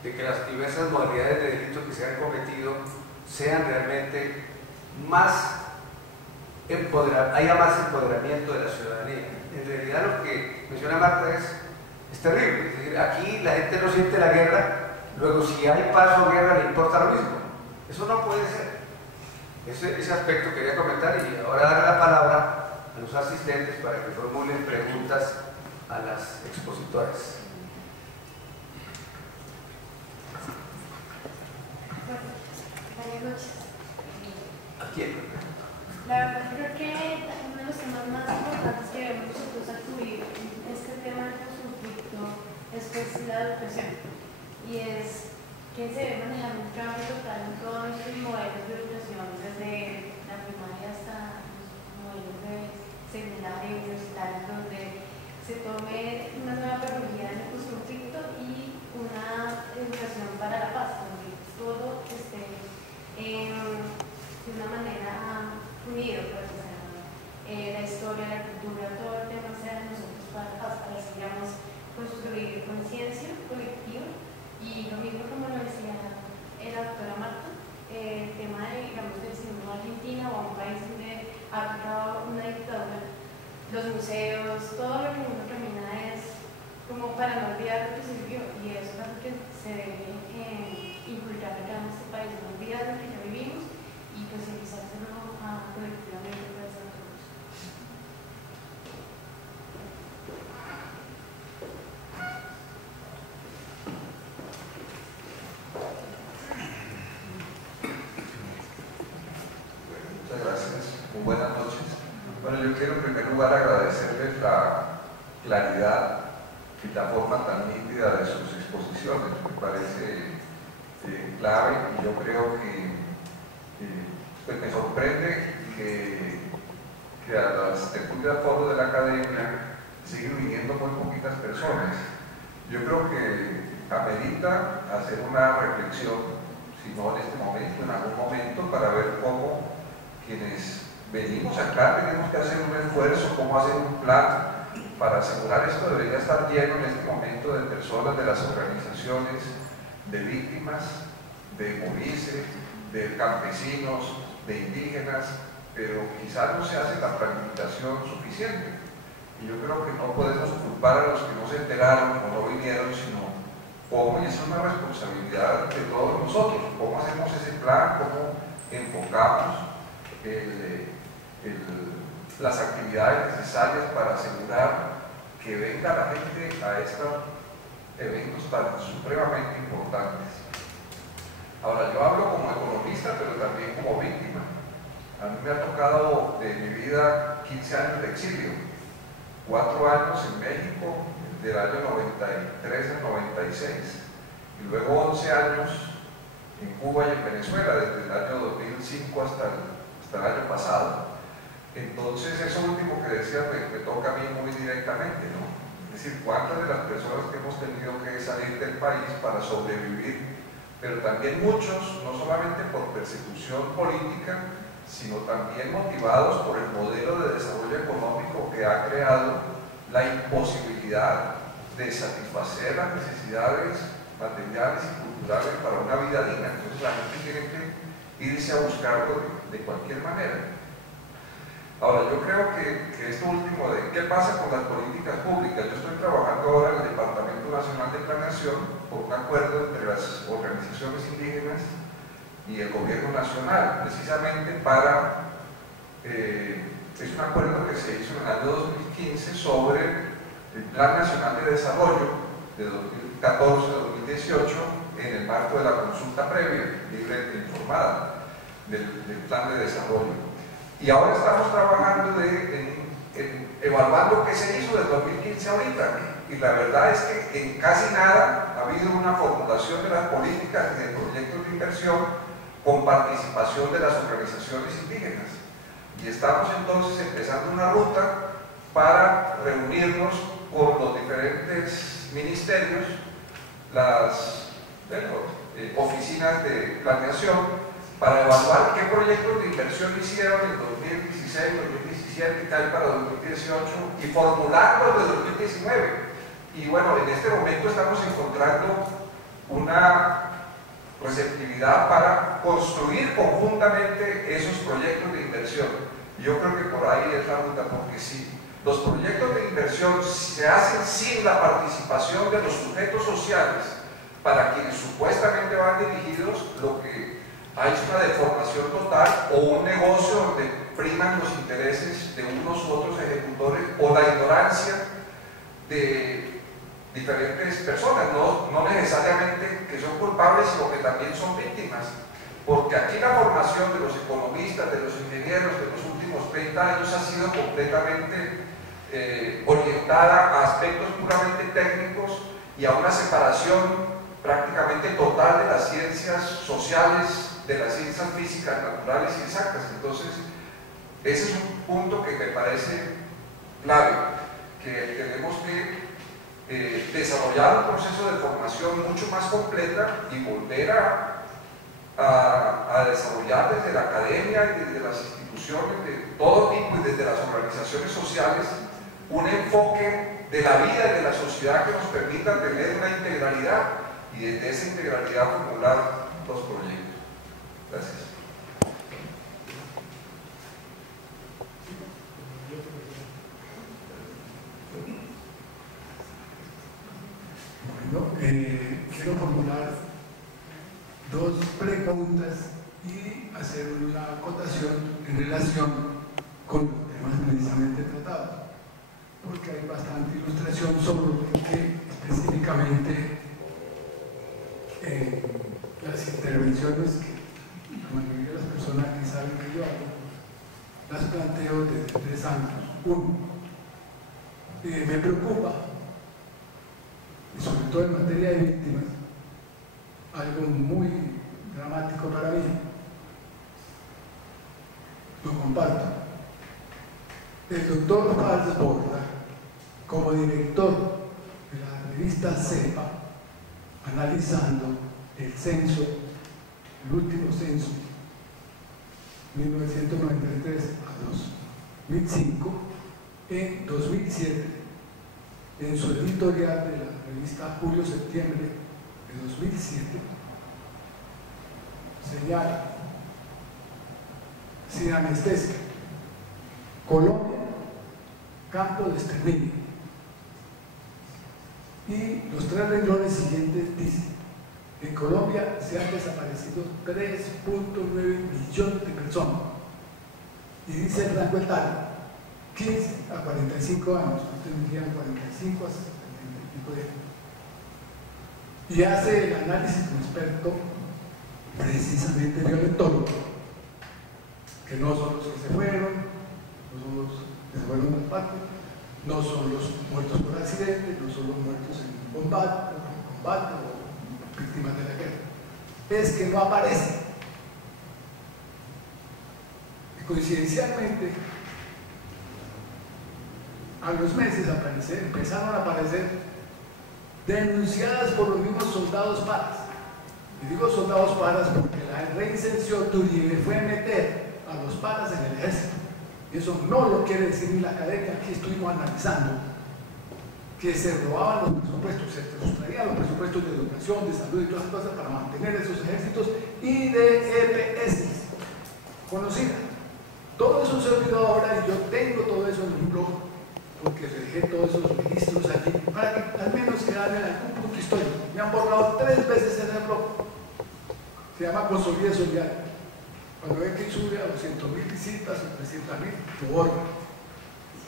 de que las diversas modalidades de delito que se han cometido sean realmente haya más empoderamiento de la ciudadanía. En realidad lo que menciona Marta es terrible, es decir, aquí la gente no siente la guerra, luego si hay paz o guerra le importa lo mismo. Eso no puede ser. Ese aspecto quería comentar, y ahora dar la palabra a los asistentes para que formulen preguntas a las expositoras. Buenas noches. ¿A quién? La verdad creo que uno de los temas más importantes que debemos nosotros acudir en este tema del conflicto es pues la educación, y es que se debe manejar un cambio total en todos nuestros modelos de educación, desde la primaria hasta los modelos de secundaria y universitaria, donde se tome una nueva pedagogía en el conflicto y una educación para la paz, donde todo esté de una manera unido, pues, la historia, la cultura, todo el tema sea de nosotros para la paz, para que sigamos construir conciencia colectiva. Y lo mismo como lo decía la doctora Marta, el tema de, digamos, del cine a Argentina o a un país donde ha aplicado una dictadura, los museos, todo lo que uno camina es como para no olvidar lo que se vivió, y eso es algo que se debe inculcar acá en este país, no olvidar lo que ya vivimos y pues empezar a hacerlo colectivamente para hacer todos. Muchas gracias, muy buenas noches. Bueno, yo quiero en primer lugar agradecerles la claridad y la forma tan nítida de sus exposiciones. Me parece clave, y yo creo que pues me sorprende que a las tertulias foros de la academia siguen viniendo muy poquitas personas. Yo creo que amerita hacer una reflexión, si no en este momento, en algún momento, para ver cómo quienes venimos acá tenemos que hacer un esfuerzo, cómo hacer un plan para asegurar esto. Debería estar lleno en este momento de personas de las organizaciones de víctimas, de movilices, de campesinos, de indígenas, pero quizás no se hace la planificación suficiente. Y yo creo que no podemos culpar a los que no se enteraron o no vinieron, sino cómo, y es una responsabilidad de todos nosotros, cómo hacemos ese plan, cómo enfocamos las actividades necesarias para asegurar que venga la gente a estos eventos tan supremamente importantes. Ahora, yo hablo como economista, pero también como víctima. A mí me ha tocado de mi vida 15 años de exilio, 4 años en México, del año 93 al 96, y luego 11 años en Cuba y en Venezuela, desde el año 2005 hasta el año pasado. Entonces, eso último que decía me toca a mí muy directamente, ¿no? Es decir, cuántas de las personas que hemos tenido que salir del país para sobrevivir, pero también muchos, no solamente por persecución política, sino también motivados por el modelo de desarrollo económico que ha creado la imposibilidad de satisfacer las necesidades materiales y culturales para una vida digna. Entonces la gente tiene que irse a buscarlo de cualquier manera. Ahora, yo creo que esto último de qué pasa con las políticas públicas, yo estoy trabajando ahora en el Departamento Nacional de Planeación por un acuerdo entre las organizaciones indígenas y el gobierno nacional, precisamente para, es un acuerdo que se hizo en el año 2015 sobre el Plan Nacional de Desarrollo de 2014-2018 en el marco de la consulta previa, libre e informada del Plan de Desarrollo. Y ahora estamos trabajando en evaluando qué se hizo del 2015 ahorita. Y la verdad es que en casi nada ha habido una formulación de las políticas y de proyectos de inversión con participación de las organizaciones indígenas. Y estamos entonces empezando una ruta para reunirnos con los diferentes ministerios, las oficinas de planeación, para evaluar qué proyectos de inversión hicieron en 2016, 2017 y tal para 2018 y formularlos de 2019. Y bueno, en este momento estamos encontrando una receptividad para construir conjuntamente esos proyectos de inversión. Yo creo que por ahí es la ruta, porque si los proyectos de inversión se hacen sin la participación de los sujetos sociales para quienes supuestamente van dirigidos, lo que hay una deformación total o un negocio donde priman los intereses de unos u otros ejecutores o la ignorancia de diferentes personas, no necesariamente que son culpables, sino que también son víctimas, porque aquí la formación de los economistas, de los ingenieros de los últimos 30 años ha sido completamente orientada a aspectos puramente técnicos y a una separación prácticamente total de las ciencias sociales, de las ciencias físicas, naturales y exactas. Entonces, ese es un punto que me parece clave, que tenemos que desarrollar un proceso de formación mucho más completa y volver a desarrollar desde la academia y desde las instituciones de todo tipo y desde las organizaciones sociales un enfoque de la vida y de la sociedad que nos permita tener una integralidad y desde esa integralidad formular los proyectos. Gracias. Bueno, quiero formular dos preguntas y hacer una acotación en relación con los temas precisamente tratados, porque hay bastante ilustración sobre lo que específicamente las intervenciones que la mayoría de las personas que saben que yo hago las planteo desde 3 ángulos. Uno, me preocupa, y sobre todo en materia de víctimas, algo muy dramático para mí. Lo comparto. El doctor Valls Borda, como director de la revista CEPA, analizando el censo, el último censo, 1993 a 2005, en 2007, en su editorial de la revista Julio-Septiembre de 2007, señala, sin anestesia, Colombia, campo de exterminio. Y los 3 renglones siguientes dicen: en Colombia se han desaparecido 3.9 millones de personas. Y dice el rango etario, 15 a 45 años, ustedes dirían 45 a 70 y pico de años. Y hace el análisis un experto, precisamente violentólogo, que no son los que se fueron, no son los que se fueron al patio, no son los muertos por accidente, no son los muertos en combate o víctimas de la guerra, es que no aparecen. Y coincidencialmente, a los meses empezaron a aparecer denunciadas por los mismos soldados paras. Y digo soldados paras porque la reinserción de Uribe fue meter a los paras en el ejército. Y eso no lo quiere decir ni la academia. Aquí estuvimos analizando que se robaban los presupuestos, se sustraían los presupuestos de educación educación, de salud y todas las cosas para mantener esos ejércitos y de EPS conocidas. Todo eso se olvidó ahora y yo tengo todo eso en un blog porque dejé todos esos registros allí para que al menos quedara en algún punto histórico. Me han borrado 3 veces en el blog. Se llama Consolide Solidaria. Cuando ven que sube a 200.000 visitas o 300.000, lo borro.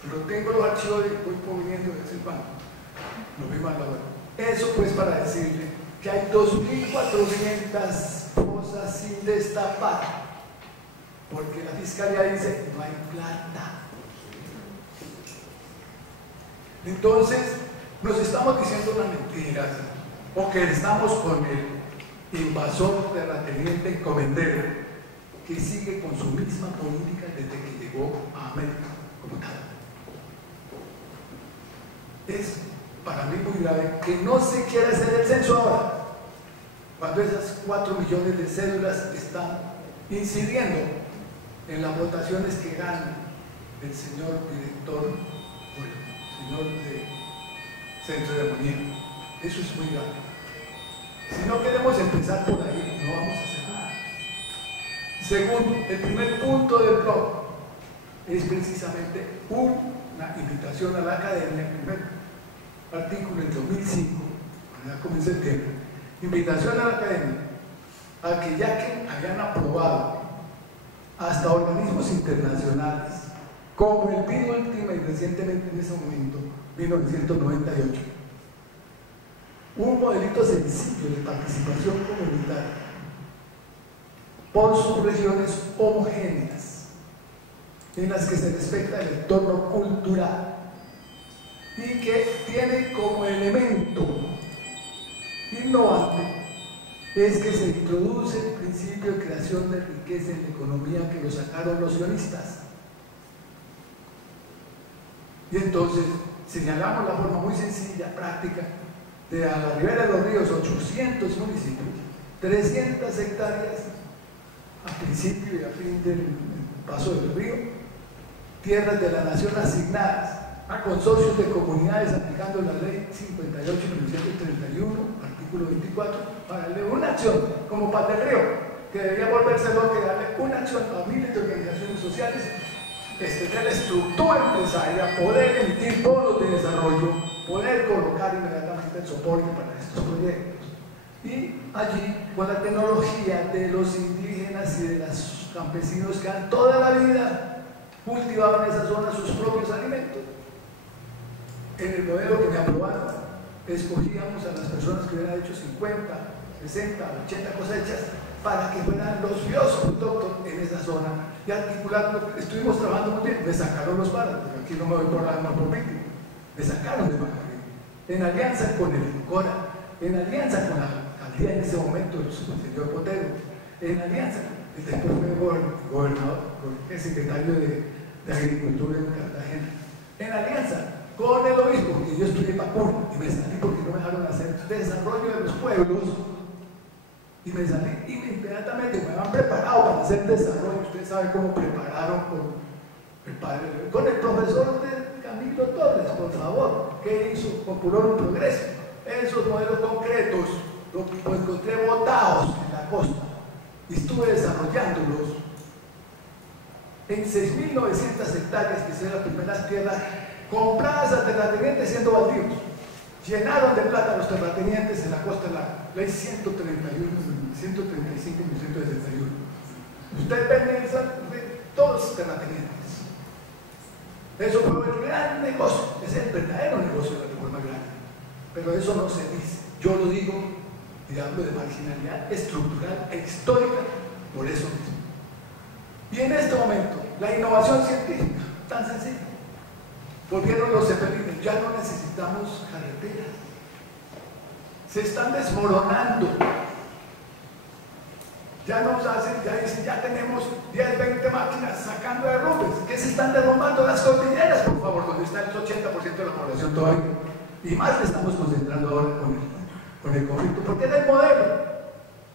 Pero tengo los archivos y voy poniendo de vez en cuando. Lo mismo a la hora. Eso pues para decirle que hay 2.400 fosas sin destapar, porque la fiscalía dice no hay plata. Entonces nos estamos diciendo una mentira, o que estamos con el invasor terrateniente encomendero que sigue con su misma política desde que llegó a América como tal. Es para mí muy grave que no se quiera hacer el censo ahora, cuando esas 4 millones de cédulas están incidiendo en las votaciones que gana el señor director o el señor de Centro de Armonía. Eso es muy grave. Si no queremos empezar por ahí, no vamos a hacer nada. Segundo, el primer punto del blog es precisamente una invitación a la academia, el primer artículo en 2005, cuando ya comencé el tema, invitación a la academia a que ya que habían aprobado hasta organismos internacionales como el Vino Ultima y recientemente en ese momento 1998 un modelito sencillo de participación comunitaria por sus regiones homogéneas en las que se respeta el entorno cultural y que tiene como elemento innovante es que se introduce el principio de creación de riqueza en la economía que lo sacaron los sionistas. Y entonces señalamos la forma muy sencilla, práctica, de a la ribera de los ríos, 800 municipios, 300 hectáreas a principio y a fin del paso del río, tierras de la nación asignadas a consorcios de comunidades aplicando la ley 58/1931, artículo 24, para darle una acción, como Paterreo, que debería volverse loco y darle una acción a miles de organizaciones sociales, de la estructura empresaria, poder emitir bonos de desarrollo, poder colocar inmediatamente el soporte para estos proyectos. Y allí, con la tecnología de los indígenas y de los campesinos que han toda la vida cultivado en esa zona sus propios alimentos. En el modelo que me aprobaron, escogíamos a las personas que hubieran hecho 50, 60, 80 cosechas para que fueran los bioproductos en esa zona y articulando. Estuvimos trabajando muy bien, me sacaron los paros, porque aquí no me voy por la mano por víctima, me sacaron de Macarena, en alianza con el CORA, en alianza con la alcaldía en ese momento, el señor Botero, en alianza, después fue gobernador, el secretario de Agricultura en Cartagena, en alianza con el obispo, porque yo estudié Pacur y me salí porque no me dejaron hacer desarrollo de los pueblos y me salí inmediatamente, me habían preparado para hacer desarrollo. Ustedes saben cómo prepararon con el profesor de Camilo Torres, por favor, que hizo con Purón Progreso. Esos modelos concretos los encontré botados en la costa y estuve desarrollándolos en 6.900 hectáreas, que son las primeras tierras compradas a terratenientes siendo baldíos. Llenaron de plata los terratenientes en la costa de la ley 135 y 161. Usted vende todos los terratenientes. Eso fue el gran negocio, es el verdadero negocio de la reforma agraria. Pero eso no se dice. Yo lo digo y hablo de marginalidad estructural e histórica por eso mismo. Y en este momento, la innovación científica, tan sencilla. Volvieron los cepelines, ya no necesitamos carreteras. Se están desmoronando. Ya nos hacen, ya dicen, ya tenemos 10, 20 máquinas sacando derrumbes. ¿Qué se están derrumbando? Las cordilleras, por favor, donde está el 80% de la población todavía. Y más le estamos concentrando ahora con el conflicto, porque es el modelo.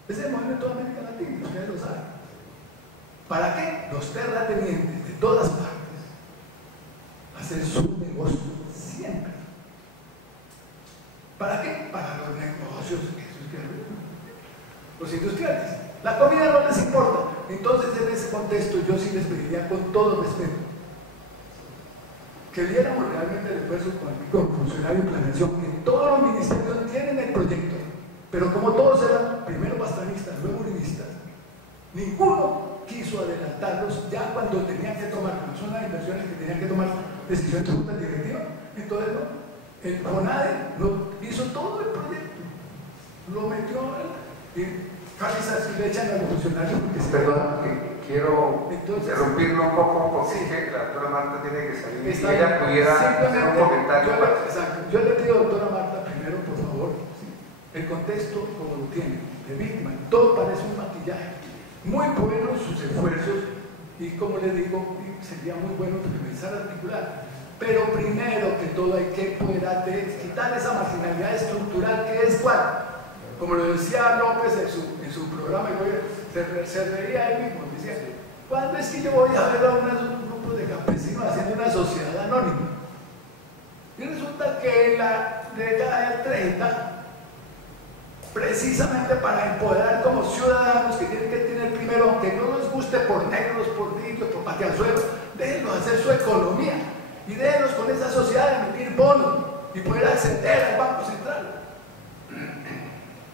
Es el modelo de toda América Latina, ustedes lo saben. ¿Para qué? Los terratenientes de todas partes hacer su negocio siempre. ¿Para qué? Para los negocios, eso es los industriales. La comida no les importa. Entonces, en ese contexto, yo sí les pediría con todo respeto que viéramos realmente el esfuerzo con funcionario de planeación, que todos los ministerios tienen el proyecto, pero como todos eran primero pastranistas, luego uribistas, ninguno quiso adelantarlos ya cuando tenían que tomar, como son las inversiones que tenían que tomar decisiones de junta directiva. Entonces, ¿no? El CONADE hizo todo el proyecto, lo metió y casi así le echan a los funcionarios porque Perdón, quiero interrumpirlo un poco porque sí, que la doctora Marta tiene que salir y ella pudiera hacer un comentario. Yo le pido, doctora Marta, primero, por favor, el contexto como lo tiene, de víctima, todo parece un maquillaje. Muy buenos sus esfuerzos y, como le digo, sería muy bueno empezar a articular. Pero primero que todo hay que poder quitar esa marginalidad estructural que es cuál. Como lo decía López en su programa, se reía él mismo, decía, ¿cuándo es que yo voy a ver a un grupo de campesinos haciendo una sociedad anónima? Y resulta que en la década del 30, precisamente para empoderar como ciudadanos que tienen que tener primero, aunque no les guste por negros, por limpios, por pateanzuelos, déjenlos hacer su economía y déjenlos con esa sociedad de emitir bonos y poder acceder al Banco Central.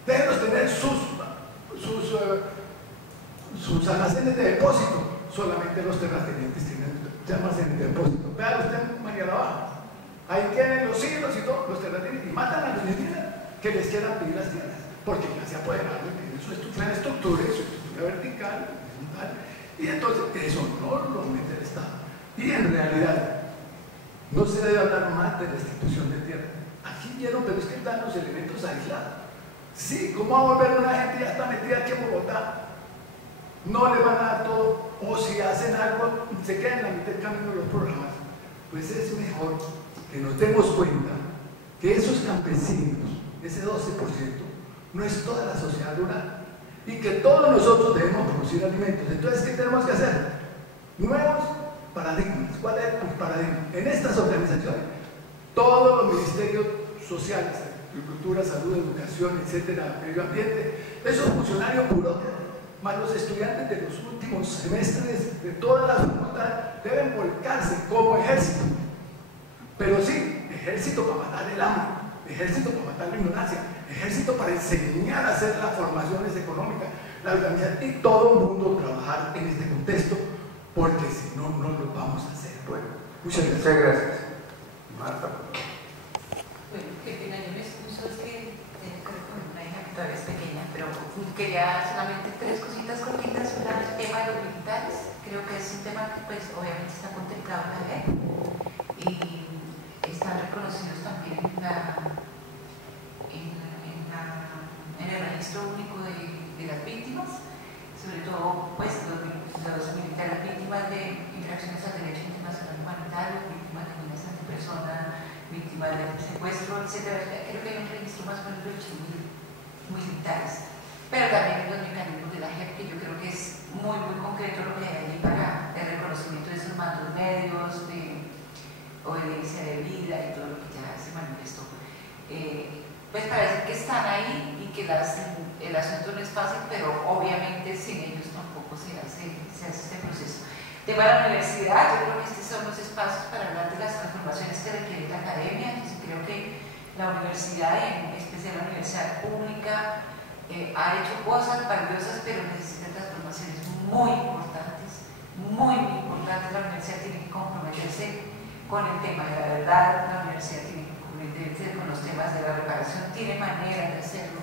Déjenlos tener sus almacenes de depósito. Solamente los terratenientes tienen almacenes de depósito. Vean usted en María la Baja. Ahí tienen los siglos y todo, los terratenientes, y matan a los indígenas que les quieran pedir las tierras, porque ya se apoderaron, tienen su estructura, su estructura vertical, y entonces eso no lo mete el Estado. Y en realidad, no se debe hablar más de restitución de tierra. Aquí vieron, pero es que están los elementos aislados. Sí, ¿cómo va a volver una gente ya está metida aquí en Bogotá? No le van a dar todo, o si hacen algo, se quedan en la mitad del camino los programas. Pues es mejor que nos demos cuenta que esos campesinos, ese 12%, no es toda la sociedad rural y que todos nosotros debemos producir alimentos. Entonces, ¿qué tenemos que hacer? Nuevos paradigmas. ¿Cuál es el paradigma? En estas organizaciones, todos los ministerios sociales, agricultura, salud, educación, etcétera, medio ambiente, esos funcionarios burócratas, más los estudiantes de los últimos semestres de todas las facultades, deben volcarse como ejército. Pero sí, ejército para matar el hambre, ejército para matar la ignorancia, ejército para enseñar a hacer las formaciones económicas, la organización, y todo el mundo trabajar en este contexto, porque si no, no lo vamos a hacer. Bueno, muchas gracias. Muchas gracias. Marta. Bueno, qué pena, yo me excuso, es que tengo que recoger una hija que todavía es pequeña, pero quería solamente 3 cositas cortitas sobre el tema de los militares. Creo que es un tema que pues obviamente está contemplado en la ley y están reconocidos también en el registro único de las víctimas, sobre todo pues los militares víctimas de infracciones al derecho internacional humanitario, víctimas de violencia antipersona, víctimas de secuestro, etc. Creo que hay un registro más o menos de 8.000 militares, pero también los mecanismos de la JEP, que yo creo que es muy concreto lo que hay allí para el reconocimiento de esos mandos medios, de obediencia de vida y todo lo que ya se manifestó. Pues parece que están ahí y que el asunto no es fácil, pero obviamente sin ellos tampoco se hace este proceso. Tema de la universidad, yo creo que estos son los espacios para hablar de las transformaciones que requiere la academia. Yo creo que la universidad, en especial la universidad pública, ha hecho cosas valiosas, pero necesita transformaciones muy importantes, muy importantes. La universidad tiene que comprometerse con el tema de la verdad, la universidad tiene que comprometerse con los temas de la reparación, tiene manera de hacerlo.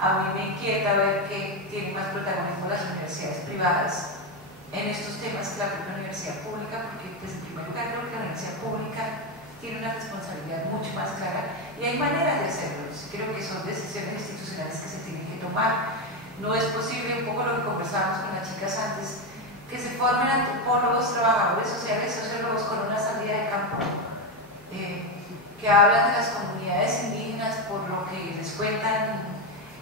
A mí me inquieta ver que tiene más protagonismo las universidades privadas en estos temas que la propia universidad pública, porque pues, en primer lugar creo que la universidad pública tiene una responsabilidad mucho más clara y hay maneras de hacerlo. Creo que son decisiones institucionales que se tienen que tomar. No es posible, un poco lo que conversábamos con las chicas antes, que se formen antropólogos, trabajadores sociales, sociólogos con una salida de campo, que hablan de las comunidades indígenas por lo que les cuentan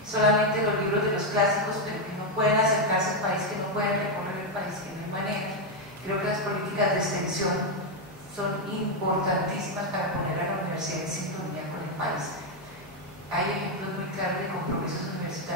solamente los libros de los clásicos, pero que no pueden acercarse al país, que no pueden recorrer el país, que no hay manera. Creo que las políticas de extensión son importantísimas para poner a la universidad en sintonía con el país. Hay ejemplos muy claros de compromisos universitarios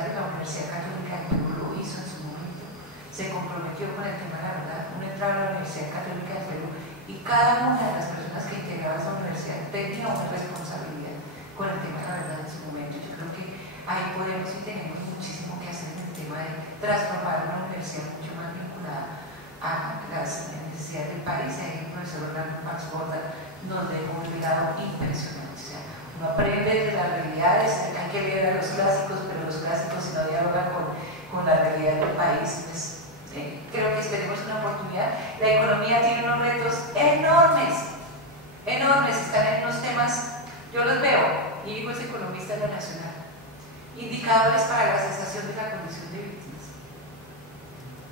quedo con el tema de la verdad. Uno entraba a la Universidad Católica de Perú y cada una de las personas que integraba esa universidad tenía una responsabilidad con el tema de la verdad en su momento. Yo creo que ahí podemos y tenemos muchísimo que hacer en el tema de transformar una universidad mucho más vinculada a las necesidades del país. Ahí el profesor Orlando Max Borda nos dejó un legado impresionante. O sea, uno aprende de las realidades, hay que leer a los clásicos, pero los clásicos si no dialogan con la realidad del país, pues creo que tenemos una oportunidad. La economía tiene unos retos enormes, enormes, están en unos temas, yo los veo, y digo es economista de la Nacional, indicadores para la cesación de la condición de víctimas.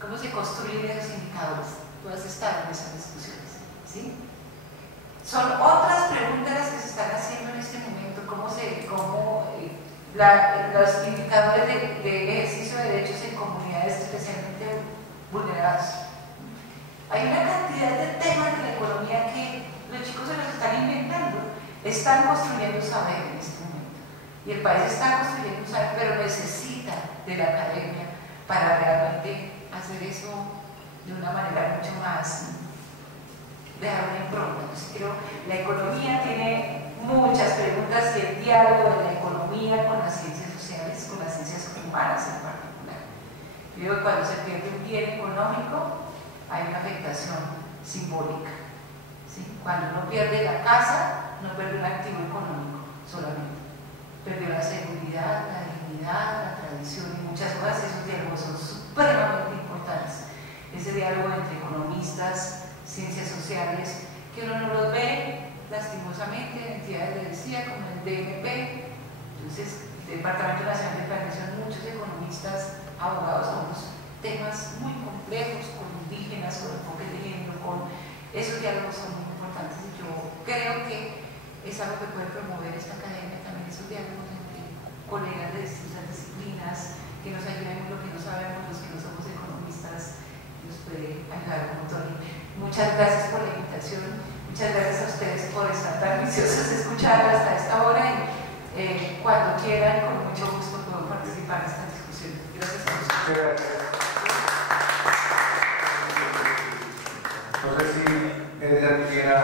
¿Cómo se construyen esos indicadores? Tú has estado en esas discusiones, ¿sí? Son otras preguntas que se están haciendo en este momento, los indicadores de ejercicio de derechos en comunidades especialmente vulneradas. Hay una cantidad de temas de la economía que los chicos se los están inventando, están construyendo saber en este momento. Y el país está construyendo saber, pero necesita de la academia para realmente hacer eso de una manera mucho más, dejar una impronta. Entonces creo que la economía tiene muchas preguntas y el diálogo de la economía con las ciencias sociales, con las ciencias humanas en particular. Yo digo que cuando se pierde un bien económico hay una afectación simbólica, ¿sí? Cuando uno pierde la casa no pierde un activo económico solamente, perdió la seguridad, la dignidad, la tradición y muchas cosas. Esos diálogos son supremamente importantes. Ese diálogo entre economistas, ciencias sociales, que uno no los ve lastimosamente en entidades de decía como el DNP. Entonces, el Departamento Nacional de Planeación, muchos economistas, abogados a unos temas muy complejos, con indígenas, con enfoque de género, con esos diálogos son muy importantes. Y yo creo que es algo que puede promover esta academia también, esos diálogos entre colegas de distintas disciplinas, que nos ayuden en lo que no sabemos, los que no somos economistas, nos puede ayudar un montón. Muchas gracias por la invitación, muchas gracias a ustedes por estar tan viciosos de escuchar hasta esta hora y cuando quieran, con mucho gusto puedo participar en esta discusión. Gracias a ustedes. No sé si ella quiera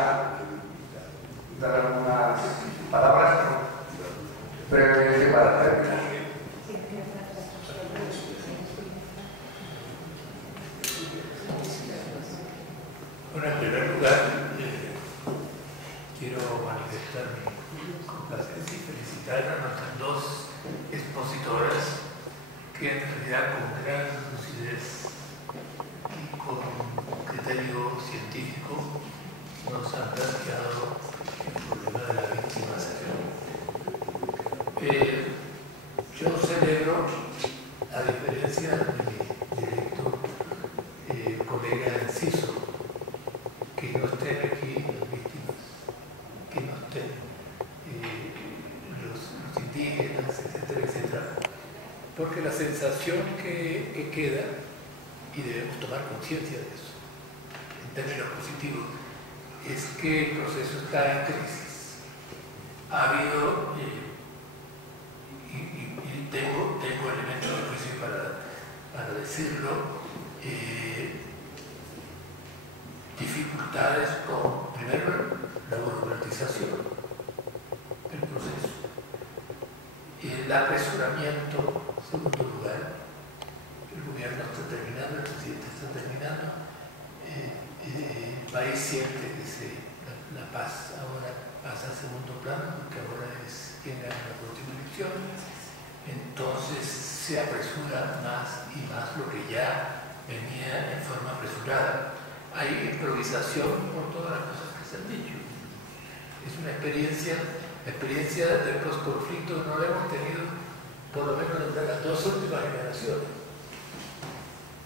dar algunas palabras breves para terminar. Bueno, en primer lugar, quiero manifestar mi complacencia y felicitar a nuestras dos expositoras que en realidad con gran lucidez y con criterio científico nos han planteado el problema de la victimización. Yo celebro, a diferencia de mi directo colega Enciso, que no estén aquí las víctimas, que no estén los indígenas, etcétera, etcétera. Porque la sensación que queda, y debemos tomar conciencia de eso, en términos positivos, es que el proceso está en crisis. Ha habido, y tengo elementos de juicio para decirlo, dificultades con, primero, la burocratización del proceso, el apresuramiento, en segundo lugar, el gobierno está terminando, el presidente está terminando, el país siente que la paz ahora pasa a segundo plano, porque ahora es quien gana la próxima elección, entonces se apresura más y más lo que ya venía en forma apresurada. Hay improvisación por todas las cosas que se han dicho. Es una experiencia, la experiencia del posconflicto no la hemos tenido por lo menos entre las dos últimas generaciones.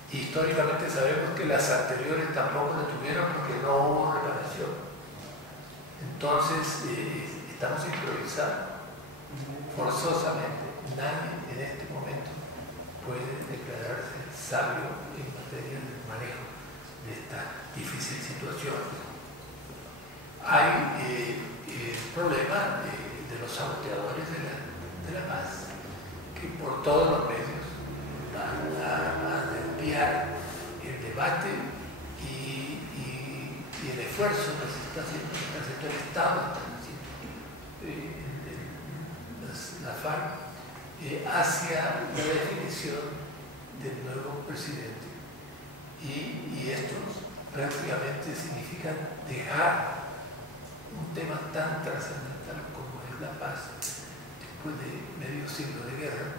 Históricamente sabemos que las anteriores tampoco la tuvieron porque no hubo reparación. Entonces estamos improvisando forzosamente. Nadie en este momento puede declararse sabio en materia del manejo de esta difícil situación. Hay el problema de los saboteadores de la paz, que por todos los medios van a desviar el debate y el esfuerzo que se está haciendo el Estado, está haciendo la FARC, hacia la definición del nuevo presidente. Y estos prácticamente significan dejar un tema tan trascendental como es la paz después de medio siglo de guerra,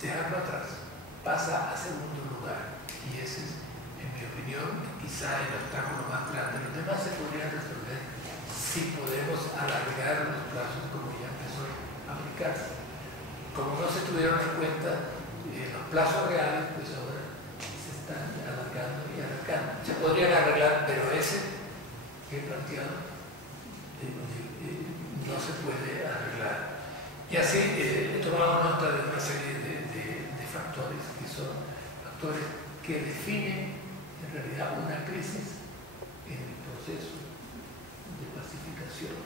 dejarlo atrás, pasa a segundo lugar, y ese es, en mi opinión, quizá el obstáculo más grande. Los demás se podrían resolver si podemos alargar los plazos como ya empezó a aplicarse. Como no se tuvieron en cuenta los plazos reales, pues ahora se están alargando y alargando. Se podrían arreglar, pero ese que he planteado no se puede arreglar. Y así he tomado nota de una serie de factores que son factores que definen en realidad una crisis en el proceso de pacificación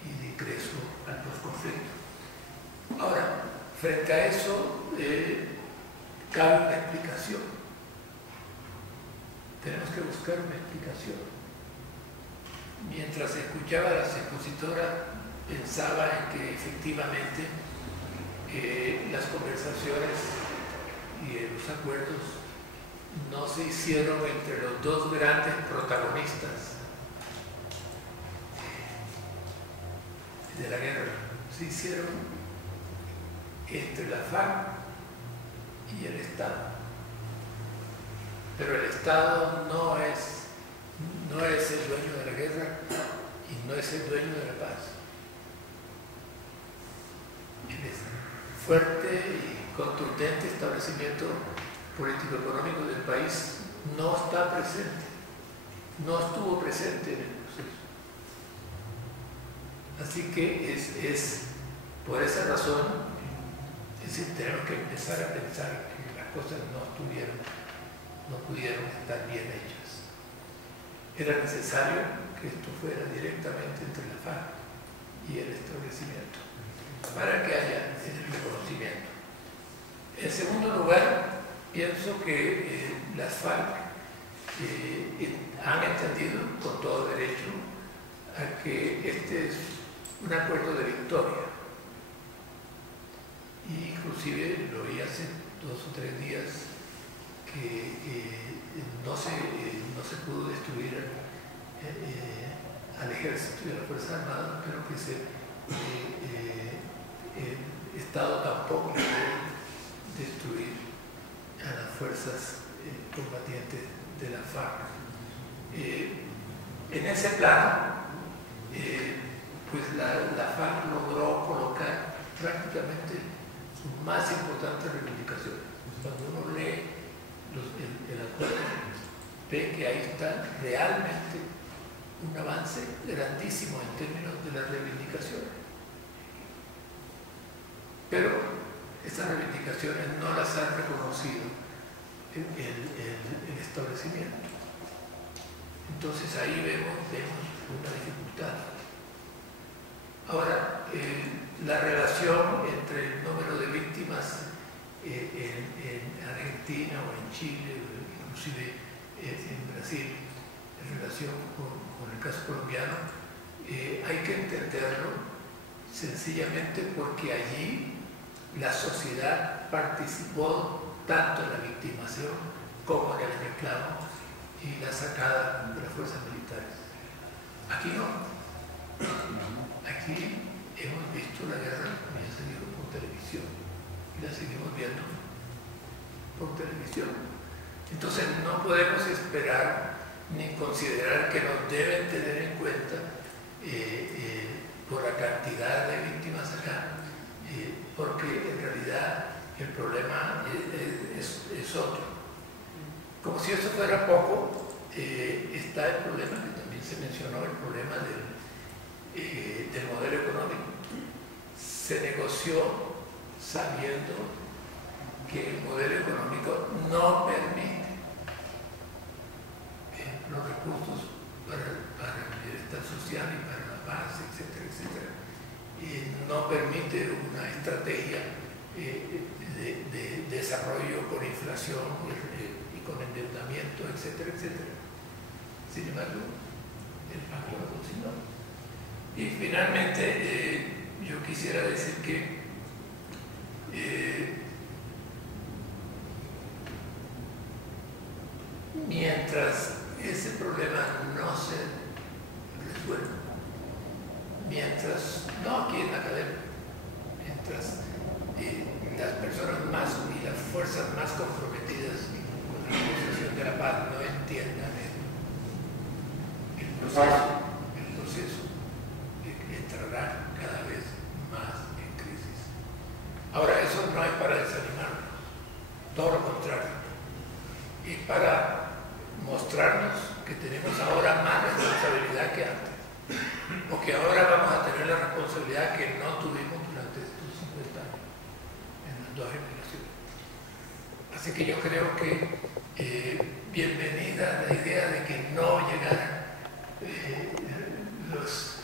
y de ingreso al posconflicto. Ahora, frente a eso, cabe una explicación. Tenemos que buscar una explicación. Mientras escuchaba a las expositoras, pensaba en que efectivamente las conversaciones y los acuerdos no se hicieron entre los dos grandes protagonistas de la guerra, se hicieron entre la FARC y el Estado. Pero el Estado no es el dueño de la guerra y no es el dueño de la paz. El fuerte y contundente establecimiento político-económico del país no está presente, no estuvo presente en el proceso. Así que es por esa razón, tenemos que empezar a pensar que las cosas no pudieron estar bien hechas. Era necesario que esto fuera directamente entre la FARC y el establecimiento, para que haya el reconocimiento. En segundo lugar, pienso que las FARC han entendido con todo derecho a que este es un acuerdo de victoria. Y inclusive lo oí hace 2 o 3 días que no se pudo destruir al ejército y a las Fuerzas Armadas, pero que el Estado tampoco puede destruir a las fuerzas combatientes de la FARC. En ese plano, pues la FARC logró colocar prácticamente sus más importantes reivindicaciones. Cuando uno lee el acuerdo, ve que ahí está realmente un avance grandísimo en términos de las reivindicaciones. Pero estas reivindicaciones no las ha reconocido el establecimiento. Entonces ahí vemos una dificultad. Ahora, la relación entre el número de víctimas en Argentina o en Chile, o inclusive en Brasil, en relación con el caso colombiano, hay que entenderlo sencillamente porque allí la sociedad participó tanto en la victimación como en el reclamo y la sacada de las fuerzas militares. Aquí no. Aquí hemos visto la guerra, como ya se dijo, por televisión, y la seguimos viendo por televisión. Entonces no podemos esperar ni considerar que nos deben tener en cuenta por la cantidad de víctimas acá, porque en realidad el problema es otro. Como si eso fuera poco, está el problema que también se mencionó, el problema del modelo económico. Se negoció sabiendo que el modelo económico no permite los recursos para el bienestar social y para la paz, etcétera, etcétera. No permite una estrategia de desarrollo con inflación y con endeudamiento, etcétera, etcétera. Sin embargo, el banco lo consignó. Y finalmente, yo quisiera decir que mientras ese problema no se resuelva, mientras, no aquí en la academia, mientras las personas más y las fuerzas más comprometidas con la negociación de la paz no entiendan el proceso entrará cada vez más en crisis. Ahora, eso no es para desanimarnos, todo lo contrario, es para mostrarnos que tenemos ahora más responsabilidad que antes, o que ahora vamos a tener la responsabilidad que no tuvimos durante estos 50 años en las dos generaciones. Así que yo creo que bienvenida la idea de que no llegaran los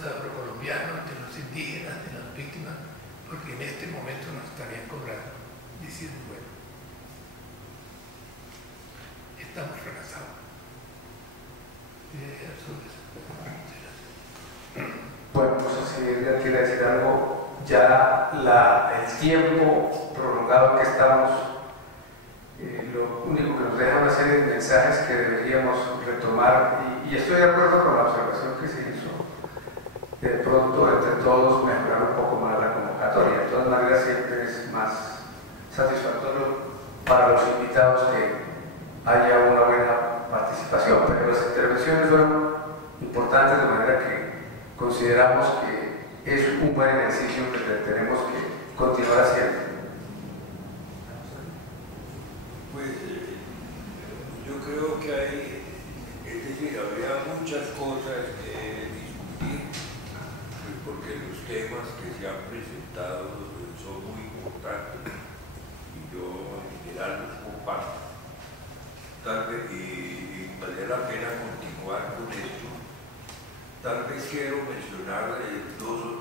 afrocolombianos, de los indígenas, de las víctimas, porque en este momento nos estarían cobrando, diciendo, bueno, estamos fracasados. Bueno, pues si ella quiere decir algo, ya el tiempo prolongado que estamos, lo único que nos deja una serie de mensajes que deberíamos retomar, y estoy de acuerdo con la observación que se hizo, de pronto entre todos mejorar un poco más la convocatoria. De todas maneras siempre es más satisfactorio para los invitados que haya una buena participación, pero las intervenciones son importantes de manera que consideramos que es un buen ejercicio que tenemos que continuar haciendo. Pues yo creo que hay, es decir, habría muchas cosas que discutir, pues porque los temas que se han presentado son muy importantes y yo en general los comparto. Tal vez, y vale la pena continuar con esto. Tal vez quiero mencionar dos o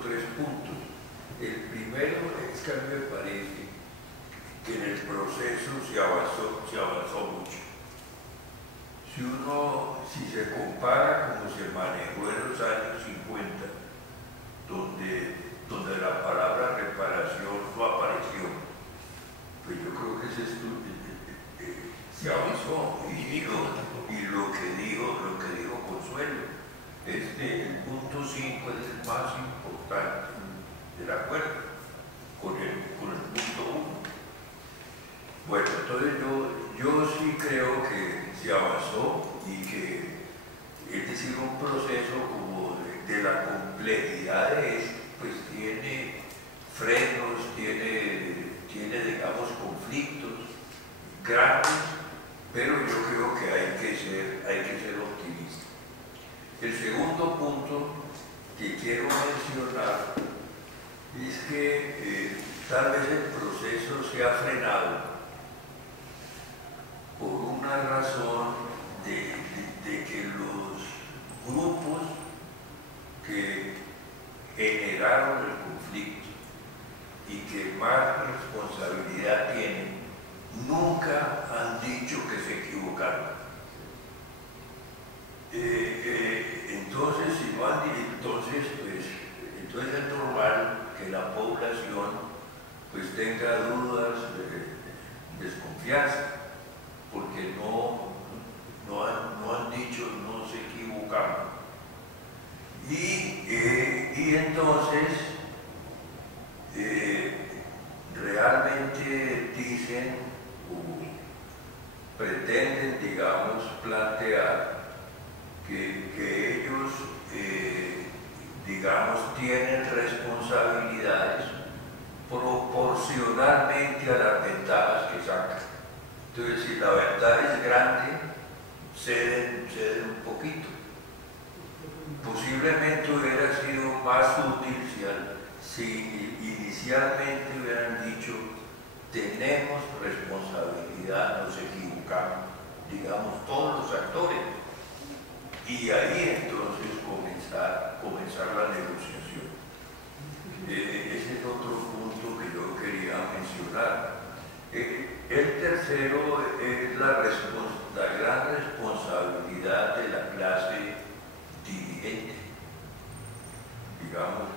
tres puntos. El primero es que a mí me parece que en el proceso se avanzó mucho. Si se compara como se manejó en los años 50, donde la palabra reparación no apareció, pues yo creo que se avanzó. Y lo que dijo Consuelo, el punto 5 es el más importante del acuerdo con el punto 1. Bueno, entonces yo sí creo que se avanzó y que, es decir, un proceso como de la complejidad de esto, pues tiene frenos, tiene digamos, conflictos grandes, pero yo creo que hay que ser optimista. El segundo punto que quiero mencionar es que tal vez el proceso se ha frenado por una razón de que los grupos que generaron el conflicto y que más responsabilidad tienen nunca han dicho que se equivocaron. Entonces, si no han dicho, entonces es normal que la población pues tenga dudas, desconfianza, porque no han dicho no se equivocaron. Y entonces realmente dicen o pretenden, digamos, plantear que ellos, digamos, tienen responsabilidades proporcionalmente a las ventajas que sacan. Entonces, si la ventaja es grande, ceden un poquito. Posiblemente hubiera sido más útil si inicialmente hubieran dicho tenemos responsabilidad, nos equivocamos, digamos, todos los actores. Y ahí entonces comenzar la negociación. Ese es otro punto que yo quería mencionar.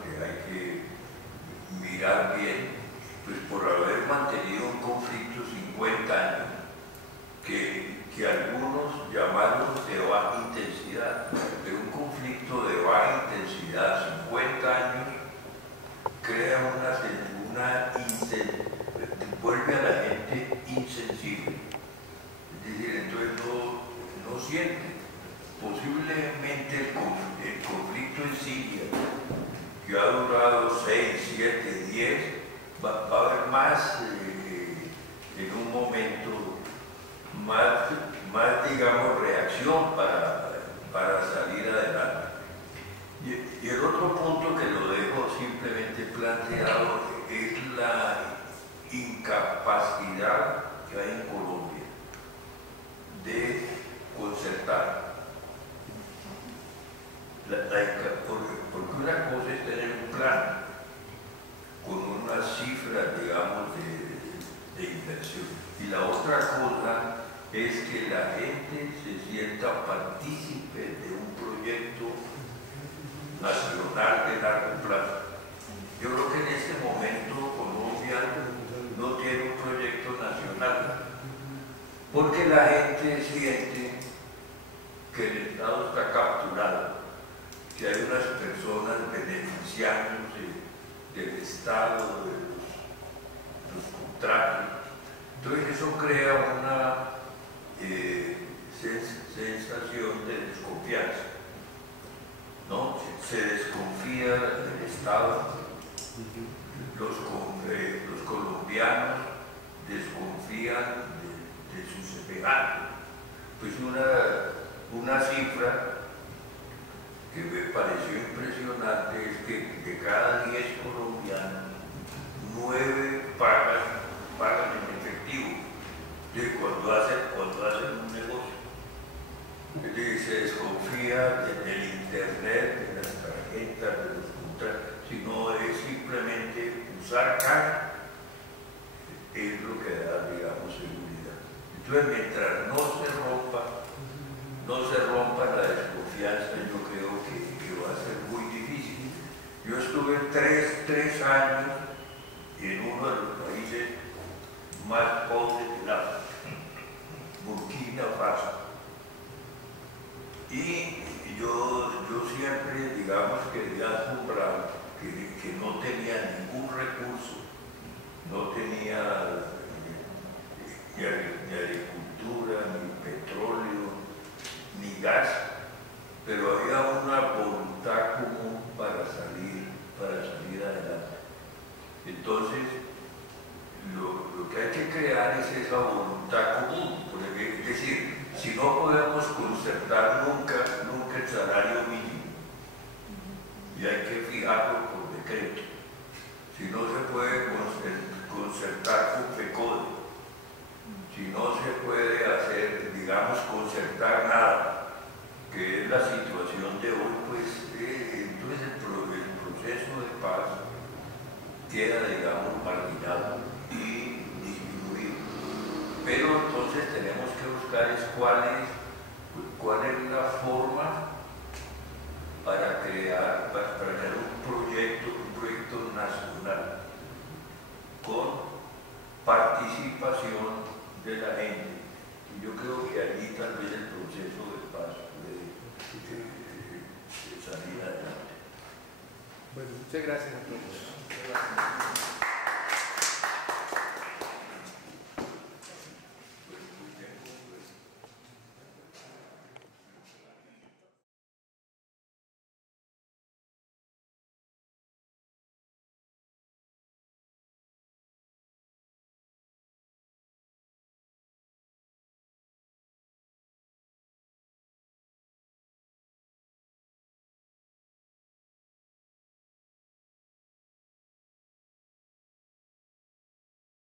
que hay que mirar bien, pues por haber mantenido un conflicto 50 años, que algunos llamaron de baja intensidad, pero un conflicto de baja intensidad, 50 años, crea vuelve a la gente insensible. Es decir, entonces no siente. Posiblemente el conflicto en Siria, que ha durado 6, 7, 10, va a haber más, en un momento, más digamos, reacción para salir adelante. Y el otro punto que lo dejo simplemente planteado es la incapacidad que hay en Colombia de concertar. Porque una cosa es tener un plan con unas cifras, digamos, de inversión, y la otra cosa es que la gente se sienta partícipe de un proyecto nacional de largo plazo. Yo creo que en este momento Colombia no tiene un proyecto nacional, porque la gente siente que el Estado está capturado, que hay unas personas beneficiándose del Estado, de los contratos. Entonces eso crea una sensación de desconfianza, ¿no? Se desconfía del Estado, los colombianos desconfían de sus semejantes. Pues una cifra que me pareció impresionante es que de cada 10 colombianos, 9 pagan en efectivo cuando hacen un negocio. Es decir, se desconfía del internet, de las tarjetas, de los contratos, sino es simplemente usar cash, es lo que da, digamos, seguridad. Entonces, mientras no se rompa la desconfianza, yo creo que va a ser muy difícil. Yo estuve tres años en uno de los países más pobres del África, Burkina Faso. Y yo siempre, digamos, quedé asombrado que no tenía ningún recurso, no tenía ni agricultura, ni petróleo, ni gas, pero había una voluntad común para salir adelante. Entonces, lo que hay que crear es esa voluntad común. Es decir, si no podemos concertar nunca el salario mínimo, y hay que fijarlo por decreto, si no se puede concertar con FECODE, si no se puede hacer, digamos, concertar nada, que es la situación de hoy, pues entonces el proceso de paz queda, digamos, marginado y disminuido. Pero entonces tenemos que buscar cuál es la forma para crear un proyecto nacional con participación de la gente. Y yo creo que allí tal vez el proceso de paz puede salir adelante. Bueno, muchas gracias a todos.